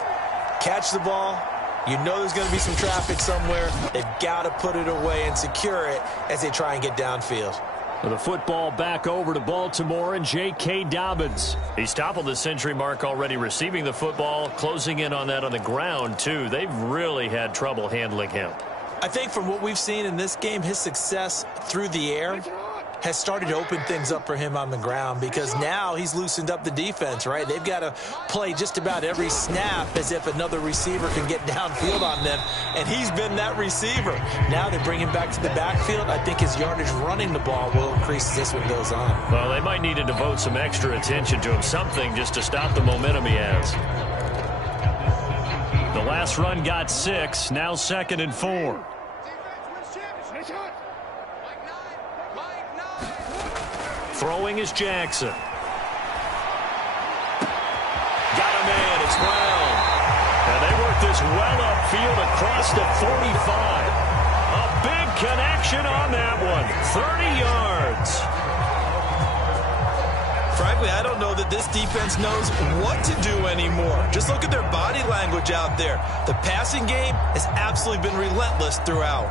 Catch the ball. You know there's going to be some traffic somewhere. They've got to put it away and secure it as they try and get downfield. The football back over to Baltimore and J.K. Dobbins. He's toppled the century mark already receiving the football, closing in on that on the ground, too. They've really had trouble handling him. I think from what we've seen in this game, his success through the air has started to open things up for him on the ground because now he's loosened up the defense, right? They've got to play just about every snap as if another receiver can get downfield on them, and he's been that receiver. Now they bring him back to the backfield. I think his yardage running the ball will increase as this one goes on. Well, they might need to devote some extra attention to him, something just to stop the momentum he has. The last run got 6, now 2nd and 4. Throwing is Jackson. Got a man. It's Brown. And they work this well upfield across the 45. A big connection on that one. 30 yards. Frankly, I don't know that this defense knows what to do anymore. Just look at their body language out there. The passing game has absolutely been relentless throughout.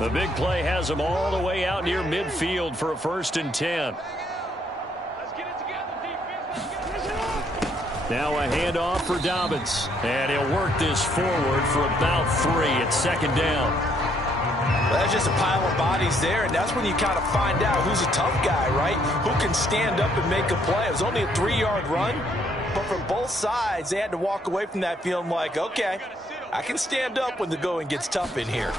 The big play has them all the way out near midfield for a 1st and 10. Now a handoff for Dobbins. And he'll work this forward for about 3 at 2nd down. Well, that's just a pile of bodies there, and that's when you kind of find out who's a tough guy, right? Who can stand up and make a play. It was only a 3-yard run, but from both sides, they had to walk away from that feeling like, okay, I can stand up when the going gets tough in here.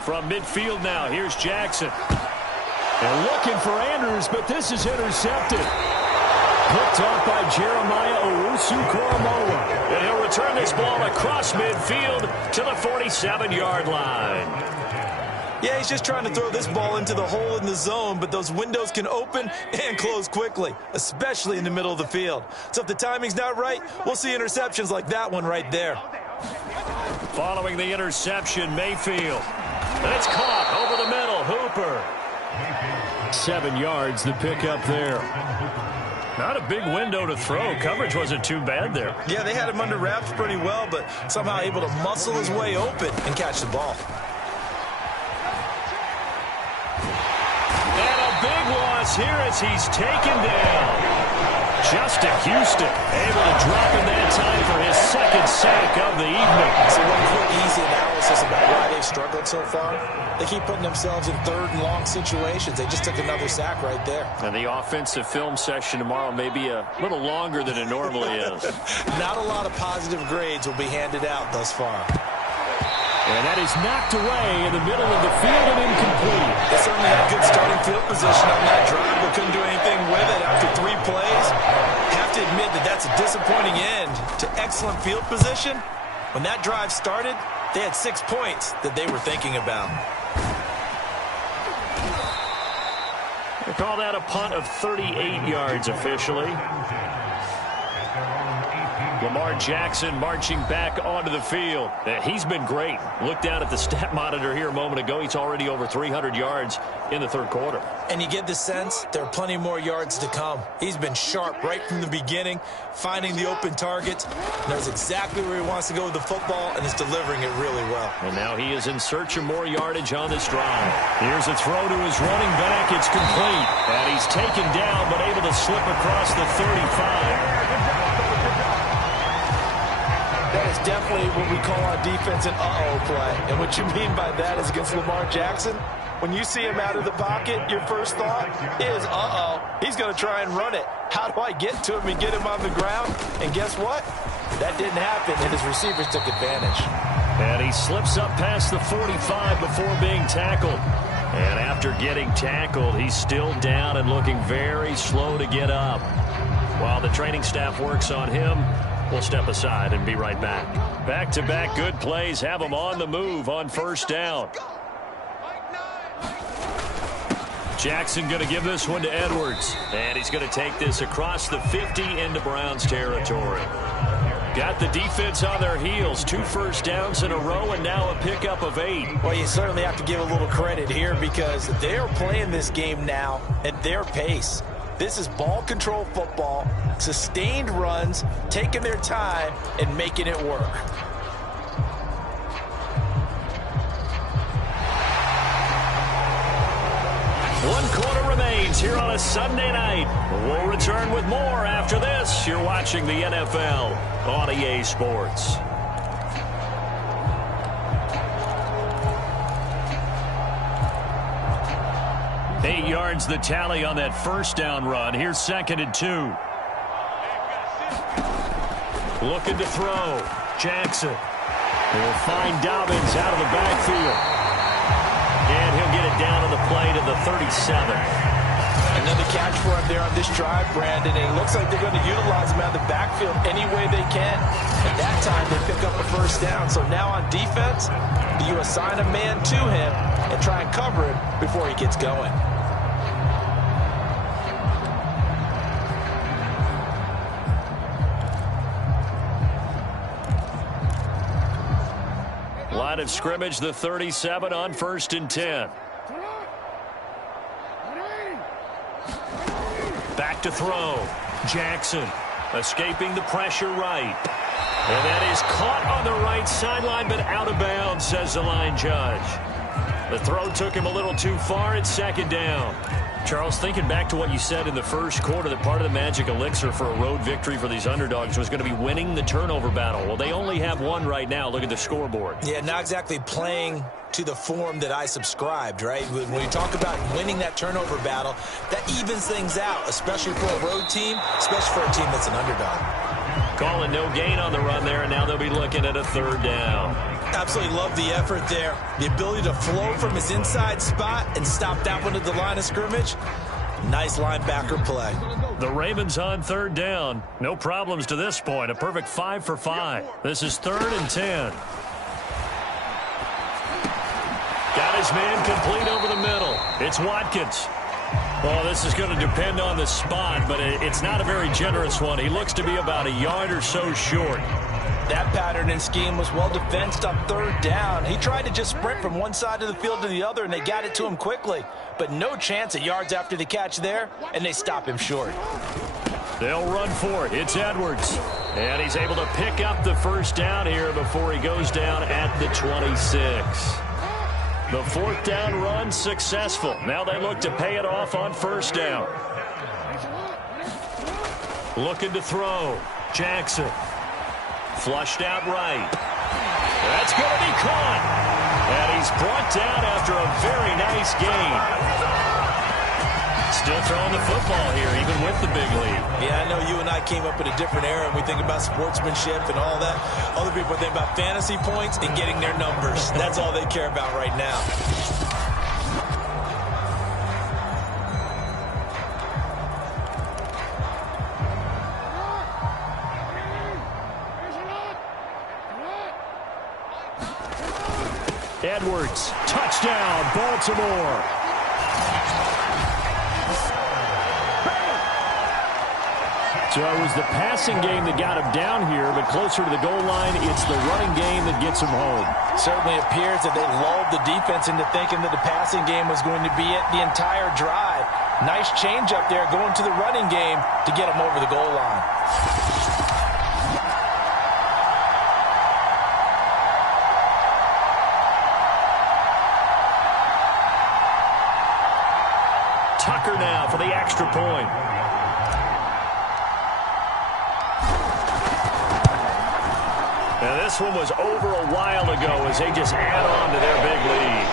From midfield now, here's Jackson. They're looking for Andrews, but this is intercepted. Picked off by Jeremiah Owusu-Koramoah. And he'll return this ball across midfield to the 47-yard line. Yeah, he's just trying to throw this ball into the hole in the zone, but those windows can open and close quickly, especially in the middle of the field. So if the timing's not right, we'll see interceptions like that one right there. Following the interception, Mayfield. And it's caught over the middle. Hooper. 7 yards, the pickup there. Not a big window to throw. Coverage wasn't too bad there. Yeah, they had him under wraps pretty well, but somehow able to muscle his way open and catch the ball. And a big loss here as he's taken down. Justin Houston able to drop in that time for his 2nd sack of the evening. So one quick, easy analysis about why they've struggled so far. They keep putting themselves in 3rd and long situations. They just took another sack right there. And the offensive film session tomorrow may be a little longer than it normally is. Not a lot of positive grades will be handed out thus far. And that is knocked away in the middle of the field and incomplete. They certainly had good starting field position on that drive, but couldn't do anything with it after 3 plays. Have to admit that that's a disappointing end to excellent field position. When that drive started, they had 6 points that they were thinking about. They call that a punt of 38 yards officially. Lamar Jackson marching back onto the field. He's been great. Look down at the stat monitor here a moment ago. He's already over 300 yards in the 3rd quarter. And you get the sense there are plenty more yards to come. He's been sharp right from the beginning, finding the open targets, knows exactly where he wants to go with the football, and is delivering it really well. And now he is in search of more yardage on this drive. Here's a throw to his running back. It's complete. And he's taken down, but able to slip across the 35. That is definitely what we call on defense an uh-oh play. And what you mean by that is against Lamar Jackson, when you see him out of the pocket, your first thought is, uh-oh, he's going to try and run it. How do I get to him and get him on the ground? And guess what? That didn't happen, and his receivers took advantage. And he slips up past the 45 before being tackled. And after getting tackled, he's still down and looking very slow to get up. While the training staff works on him, we'll step aside and be right back. Back-to-back good plays have them on the move on 1st down. Jackson going to give this one to Edwards. And he's going to take this across the 50 into Browns territory. Got the defense on their heels. 2 first downs in a row and now a pickup of 8. Well, you certainly have to give a little credit here because they're playing this game now at their pace. This is ball control football, sustained runs, taking their time and making it work. One quarter remains here on a Sunday night. We'll return with more after this. You're watching the NFL on EA Sports. Eight yards the tally on that first down run. Here's 2nd and 2. Looking to throw. Jackson. He'll find Dobbins out of the backfield. And he'll get it down on the play to the 37. Another catch for him there on this drive, Brandon. And it looks like they're going to utilize him out of the backfield any way they can. At that time, they pick up a first down. So now on defense, you assign a man to him and try and cover him before he gets going. Line of scrimmage, the 37 on 1st and 10. Back to throw. Jackson escaping the pressure right. And that is caught on the right sideline, but out of bounds, says the line judge. The throw took him a little too far. It's 2nd down. Charles, thinking back to what you said in the first quarter, that part of the magic elixir for a road victory for these underdogs was going to be winning the turnover battle. Well, they only have one right now. Look at the scoreboard. Yeah, not exactly playing to the form that I subscribed, right? When you talk about winning that turnover battle, that evens things out, especially for a road team, especially for a team that's an underdog. Calling no gain on the run there, and now they'll be looking at a 3rd down. Absolutely love the effort there. The ability to flow from his inside spot and stop that one at the line of scrimmage. Nice linebacker play. The Ravens on 3rd down. No problems to this point. A perfect 5 for 5. This is 3rd and 10. Got his man complete over the middle. It's Watkins. Well, this is going to depend on the spot, but it's not a very generous one. He looks to be about a yard or so short. That pattern and scheme was well defensed on 3rd down. He tried to just sprint from one side of the field to the other, and they got it to him quickly. But no chance at yards after the catch there, and they stop him short. They'll run for it. It's Edwards. And he's able to pick up the first down here before he goes down at the 26. The 4th down run successful. Now they look to pay it off on 1st down. Looking to throw. Jackson. Flushed out right. That's going to be caught. And he's brought down after a very nice gain. Still throwing the football here, even with the big lead. Yeah, I know you and I came up in a different era, and we think about sportsmanship and all that. Other people think about fantasy points and getting their numbers. That's all they care about right now. Edwards, touchdown, Baltimore. So it was the passing game that got him down here, but closer to the goal line, it's the running game that gets him home. Certainly appears that they lulled the defense into thinking that the passing game was going to be it the entire drive. Nice change up there going to the running game to get him over the goal line. Tucker now for the extra point. And this one was over a while ago as they just add on to their big lead.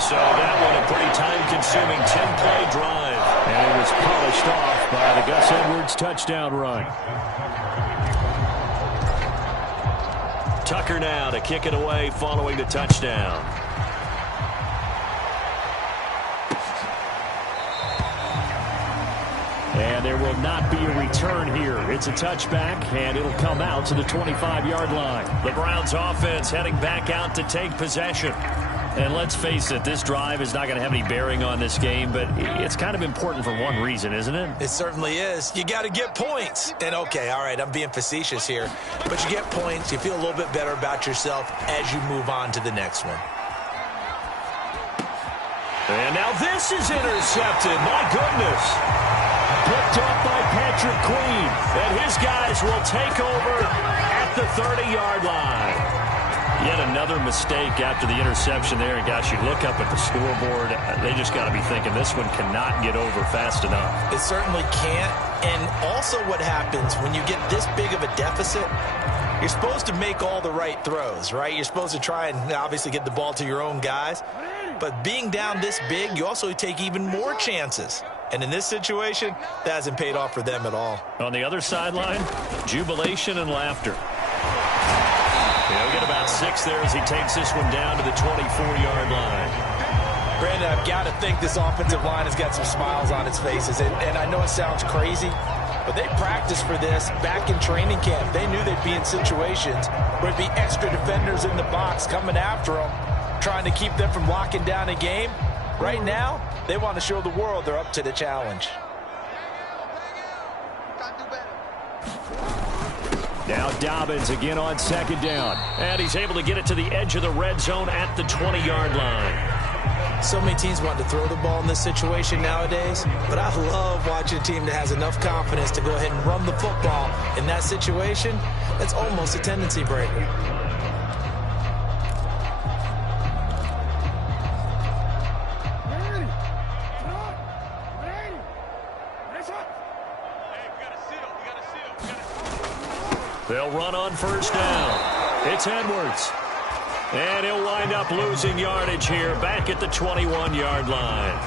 So that one a pretty time-consuming 10-play drive. And it was polished off by the Gus Edwards touchdown run. Tucker now to kick it away following the touchdown. And there will not be a return here. It's a touchback, and it'll come out to the 25-yard line. The Browns offense heading back out to take possession. And let's face it, this drive is not going to have any bearing on this game, but it's kind of important for one reason, isn't it? It certainly is. You got to get points. And, okay, all right, I'm being facetious here. But you get points, you feel a little bit better about yourself as you move on to the next one. And now this is intercepted. My goodness. Picked up by Patrick Queen. And his guys will take over at the 30-yard line. Yet another mistake after the interception there. And, gosh, you look up at the scoreboard. They just got to be thinking this one cannot get over fast enough. It certainly can't. And also what happens when you get this big of a deficit, you're supposed to make all the right throws, right? You're supposed to try and obviously get the ball to your own guys. But being down this big, you also take even more chances. And in this situation, that hasn't paid off for them at all. On the other sideline, jubilation and laughter. He'll get about 6 there as he takes this one down to the 24-yard line. Brandon, I've got to think this offensive line has got some smiles on its faces. And I know it sounds crazy, but they practiced for this back in training camp. They knew they'd be in situations where it'd be extra defenders in the box coming after them, trying to keep them from locking down a game. Right now, they want to show the world they're up to the challenge. Now Dobbins again on second down. And he's able to get it to the edge of the red zone at the 20-yard line. So many teams want to throw the ball in this situation nowadays, but I love watching a team that has enough confidence to go ahead and run the football. In that situation, that's almost a tendency breaker. They'll run on first down. It's Edwards. And he'll wind up losing yardage here back at the 21-yard line.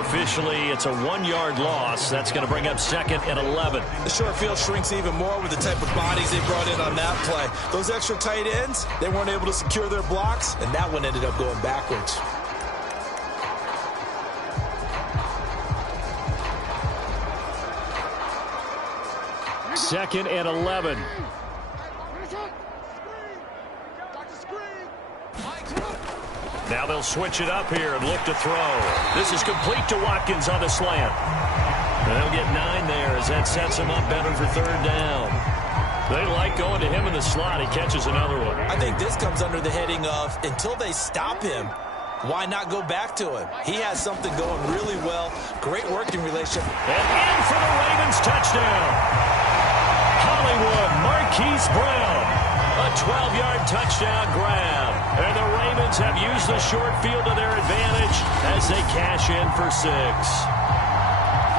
Officially, it's a 1-yard loss. That's going to bring up 2nd and 11. The short field shrinks even more with the type of bodies they brought in on that play. Those extra tight ends, they weren't able to secure their blocks, and that one ended up going backwards. Second and 11. Now they'll switch it up here and look to throw. This is complete to Watkins on the slant. And they'll get 9 there as that sets him up better for 3rd down. They like going to him in the slot. He catches another one. I think this comes under the heading of until they stop him, why not go back to him? He has something going really well. Great working relationship. And in for the Ravens touchdown. Hollywood Marquise Brown. A 12-yard touchdown grab. And the Ravens have used the short field to their advantage as they cash in for 6.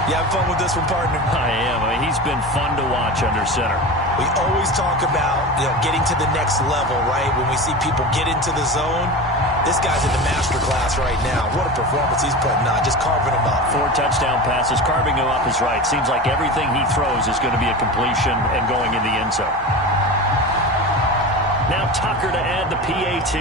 You having fun with this one, partner? I am. I mean, he's been fun to watch under center. We always talk about, getting to the next level, right? When we see people get into the zone, this guy's in the master class right now. What a performance he's putting on, just carving them up. 4 touchdown passes. Carving him up is right. Seems like everything he throws is going to be a completion and going in the end zone. Now Tucker to add the PAT.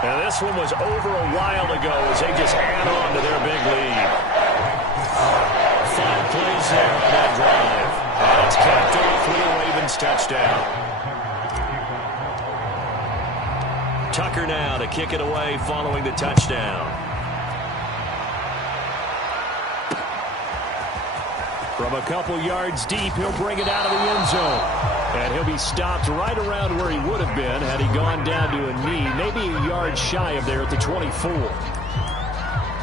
And this one was over a while ago as they just add on to their big lead. 5 plays there on that drive. And it's capped off with a Ravens touchdown. Tucker now to kick it away following the touchdown. From a couple yards deep, he'll bring it out of the end zone. And he'll be stopped right around where he would have been had he gone down to a knee, maybe a yard shy of there at the 24.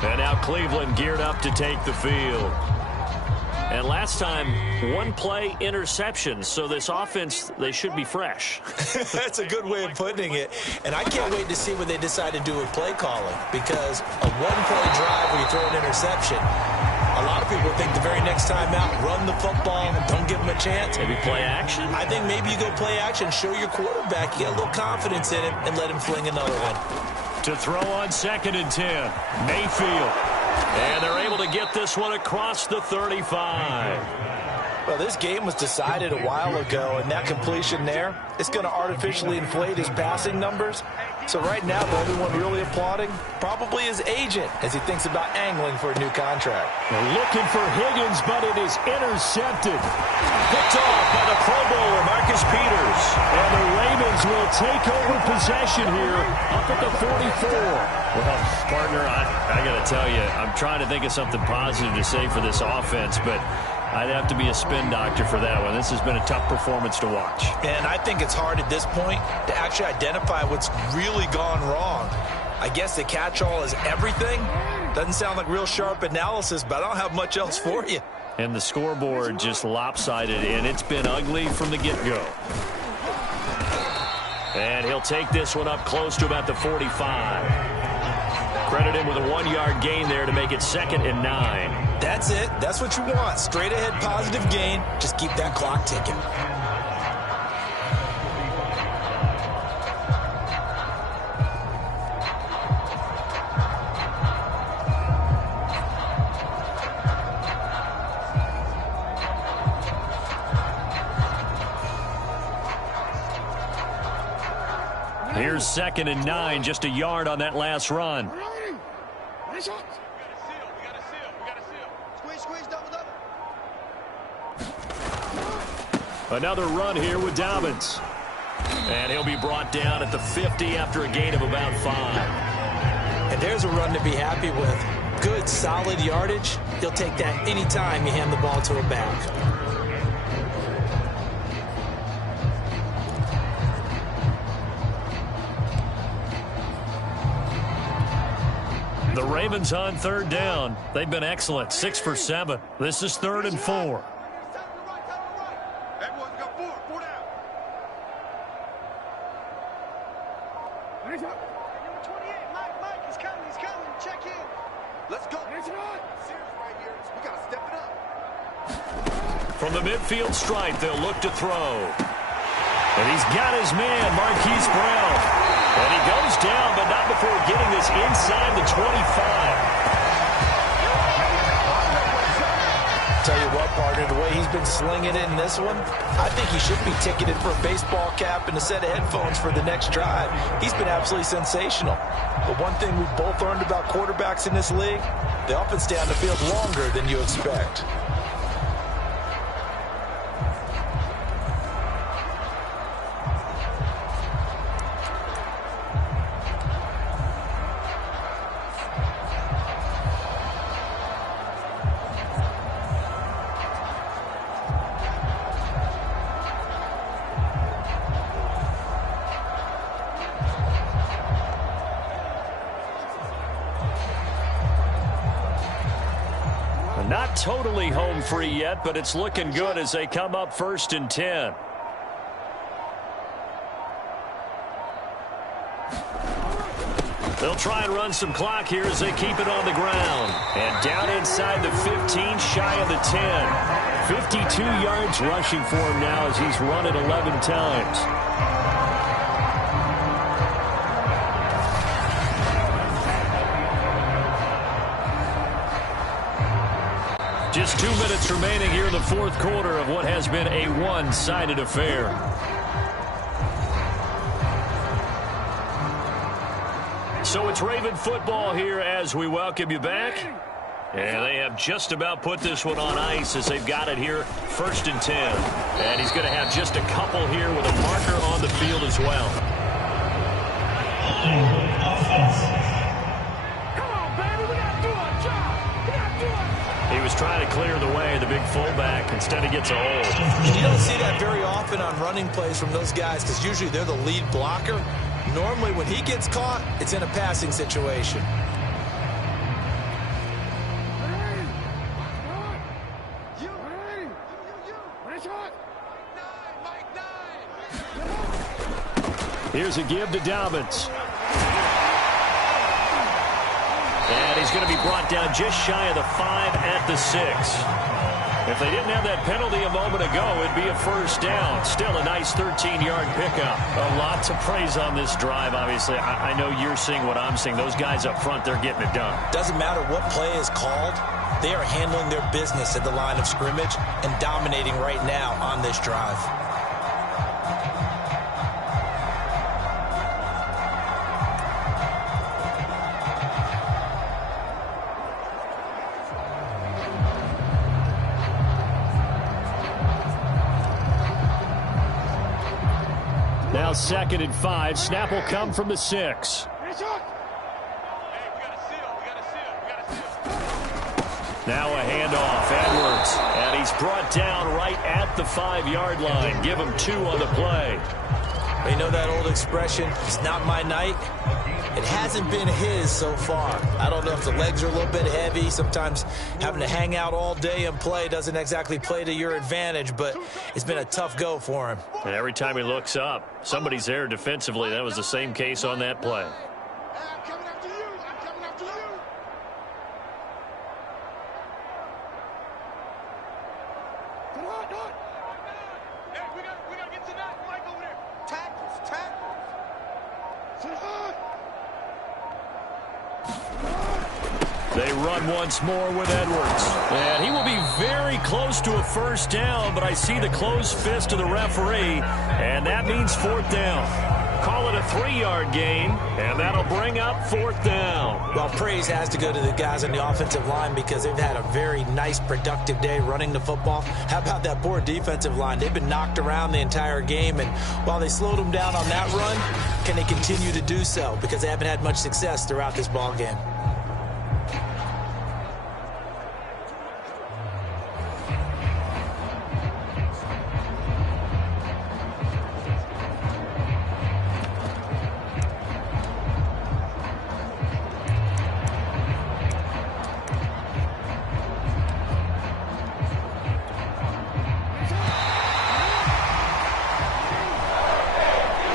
And now Cleveland geared up to take the field. And last time, 1-play interception. So this offense, they should be fresh. That's a good way of putting it. And I can't wait to see what they decide to do with play calling. Because a 1-play drive where you throw an interception, a lot of people think the very next time out, run the football, don't give them a chance. Maybe play action? I think maybe you go play action, show your quarterback, you get a little confidence in him, and let him fling another one. To throw on 2nd and 10, Mayfield. And they're able to get this one across the 35. Well, this game was decided a while ago, and that completion there, it's going to artificially inflate his passing numbers. So right now, the only one really applauding probably his agent as he thinks about angling for a new contract. They're looking for Higgins, but it is intercepted. Picked off by the Pro Bowler, Marcus Peters. And the Ravens will take over possession here up at the 44. Well, partner, I got to tell you, I'm trying to think of something positive to say for this offense, but I'd have to be a spin doctor for that one. This has been a tough performance to watch. And I think it's hard at this point to actually identify what's really gone wrong. I guess the catch-all is everything. Doesn't sound like real sharp analysis, but I don't have much else for you. And the scoreboard just lopsided, and it's been ugly from the get-go. And he'll take this one up close to about the 45. Credit him with a 1-yard gain there to make it 2nd and 9. That's it. That's what you want. Straight ahead positive gain. Just keep that clock ticking. Here's 2nd and 9, just a yard on that last run. Another run here with Dobbins. And he'll be brought down at the 50 after a gain of about 5. And there's a run to be happy with. Good, solid yardage. He'll take that anytime you hand the ball to a back. The Ravens on 3rd down. They've been excellent, 6 for 7. This is 3rd and 4. From the midfield stripe, they'll look to throw. And he's got his man, Marquise Brown. And he goes down, but not before getting this inside the 25. Tell you what, partner, the way he's been slinging it in this one, I think he should be ticketed for a baseball cap and a set of headphones for the next drive. He's been absolutely sensational. But one thing we've both learned about quarterbacks in this league, they often stay on the field longer than you expect. Not totally home free yet, but it's looking good as they come up 1st and 10. They'll try and run some clock here as they keep it on the ground. And down inside the 15, shy of the 10. 52 yards rushing for him now as he's run it 11 times. Just 2 minutes remaining here in the 4th quarter of what has been a one-sided affair. So it's Raven football here as we welcome you back. And they have just about put this one on ice as they've got it here 1st and 10. And he's going to have just a couple here with a marker on the field as well. He was trying to clear the way, the big fullback. Instead, he gets a hold. You don't see that very often on running plays from those guys because usually they're the lead blocker. Normally, when he gets caught, it's in a passing situation. Here's a give to Dobbins. And he's going to be brought down just shy of the 5 at the 6. If they didn't have that penalty a moment ago, it'd be a 1st down. Still a nice 13-yard pickup. A lot to praise on this drive, obviously. I know you're seeing what I'm seeing. Those guys up front, they're getting it done. Doesn't matter what play is called. They are handling their business at the line of scrimmage and dominating right now on this drive. now 2nd and 5. Snap will come from the 6. Now a handoff, Edwards, and he's brought down right at the 5-yard line. Give him 2 on the play. You know that old expression, it's not my night? It hasn't been his so far. I don't know if the legs are a little bit heavy. Sometimes having to hang out all day and play doesn't exactly play to your advantage, but it's been a tough go for him. And every time he looks up, somebody's there defensively. That was the same case on that play. They run once more with Edwards. And he will be very close to a first down, but I see the closed fist of the referee, and that means 4th down. Call it a 3-yard gain, and that'll bring up 4th down. Well, praise has to go to the guys on the offensive line because they've had a very nice, productive day running the football. How about that poor defensive line? They've been knocked around the entire game, and while they slowed them down on that run, can they continue to do so? Because they haven't had much success throughout this ball game.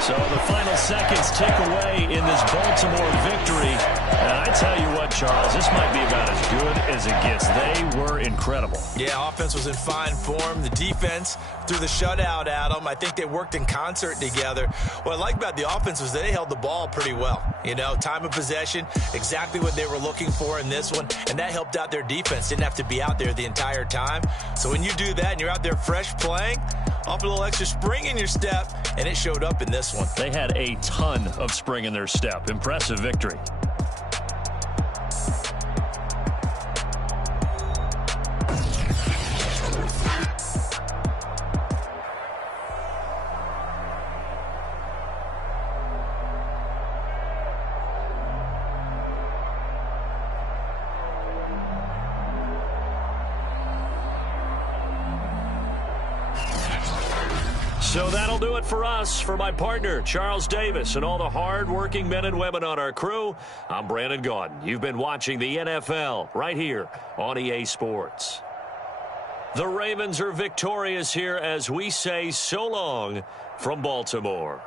So the final seconds tick away in this Baltimore victory. And I tell you what, Charles, this might be about as good as it gets. They were incredible. Yeah, offense was in fine form. The defense threw the shutout at them. I think they worked in concert together. What I like about the offense was they held the ball pretty well. You know, time of possession, exactly what they were looking for in this one. And that helped out their defense. Didn't have to be out there the entire time. So when you do that and you're out there fresh playing, off a little extra spring in your step, and it showed up in this one. They had a ton of spring in their step. Impressive victory. So that'll do it for us. For my partner, Charles Davis, and all the hard-working men and women on our crew, I'm Brandon Gaudin. You've been watching the NFL right here on EA Sports. The Ravens are victorious here as we say so long from Baltimore.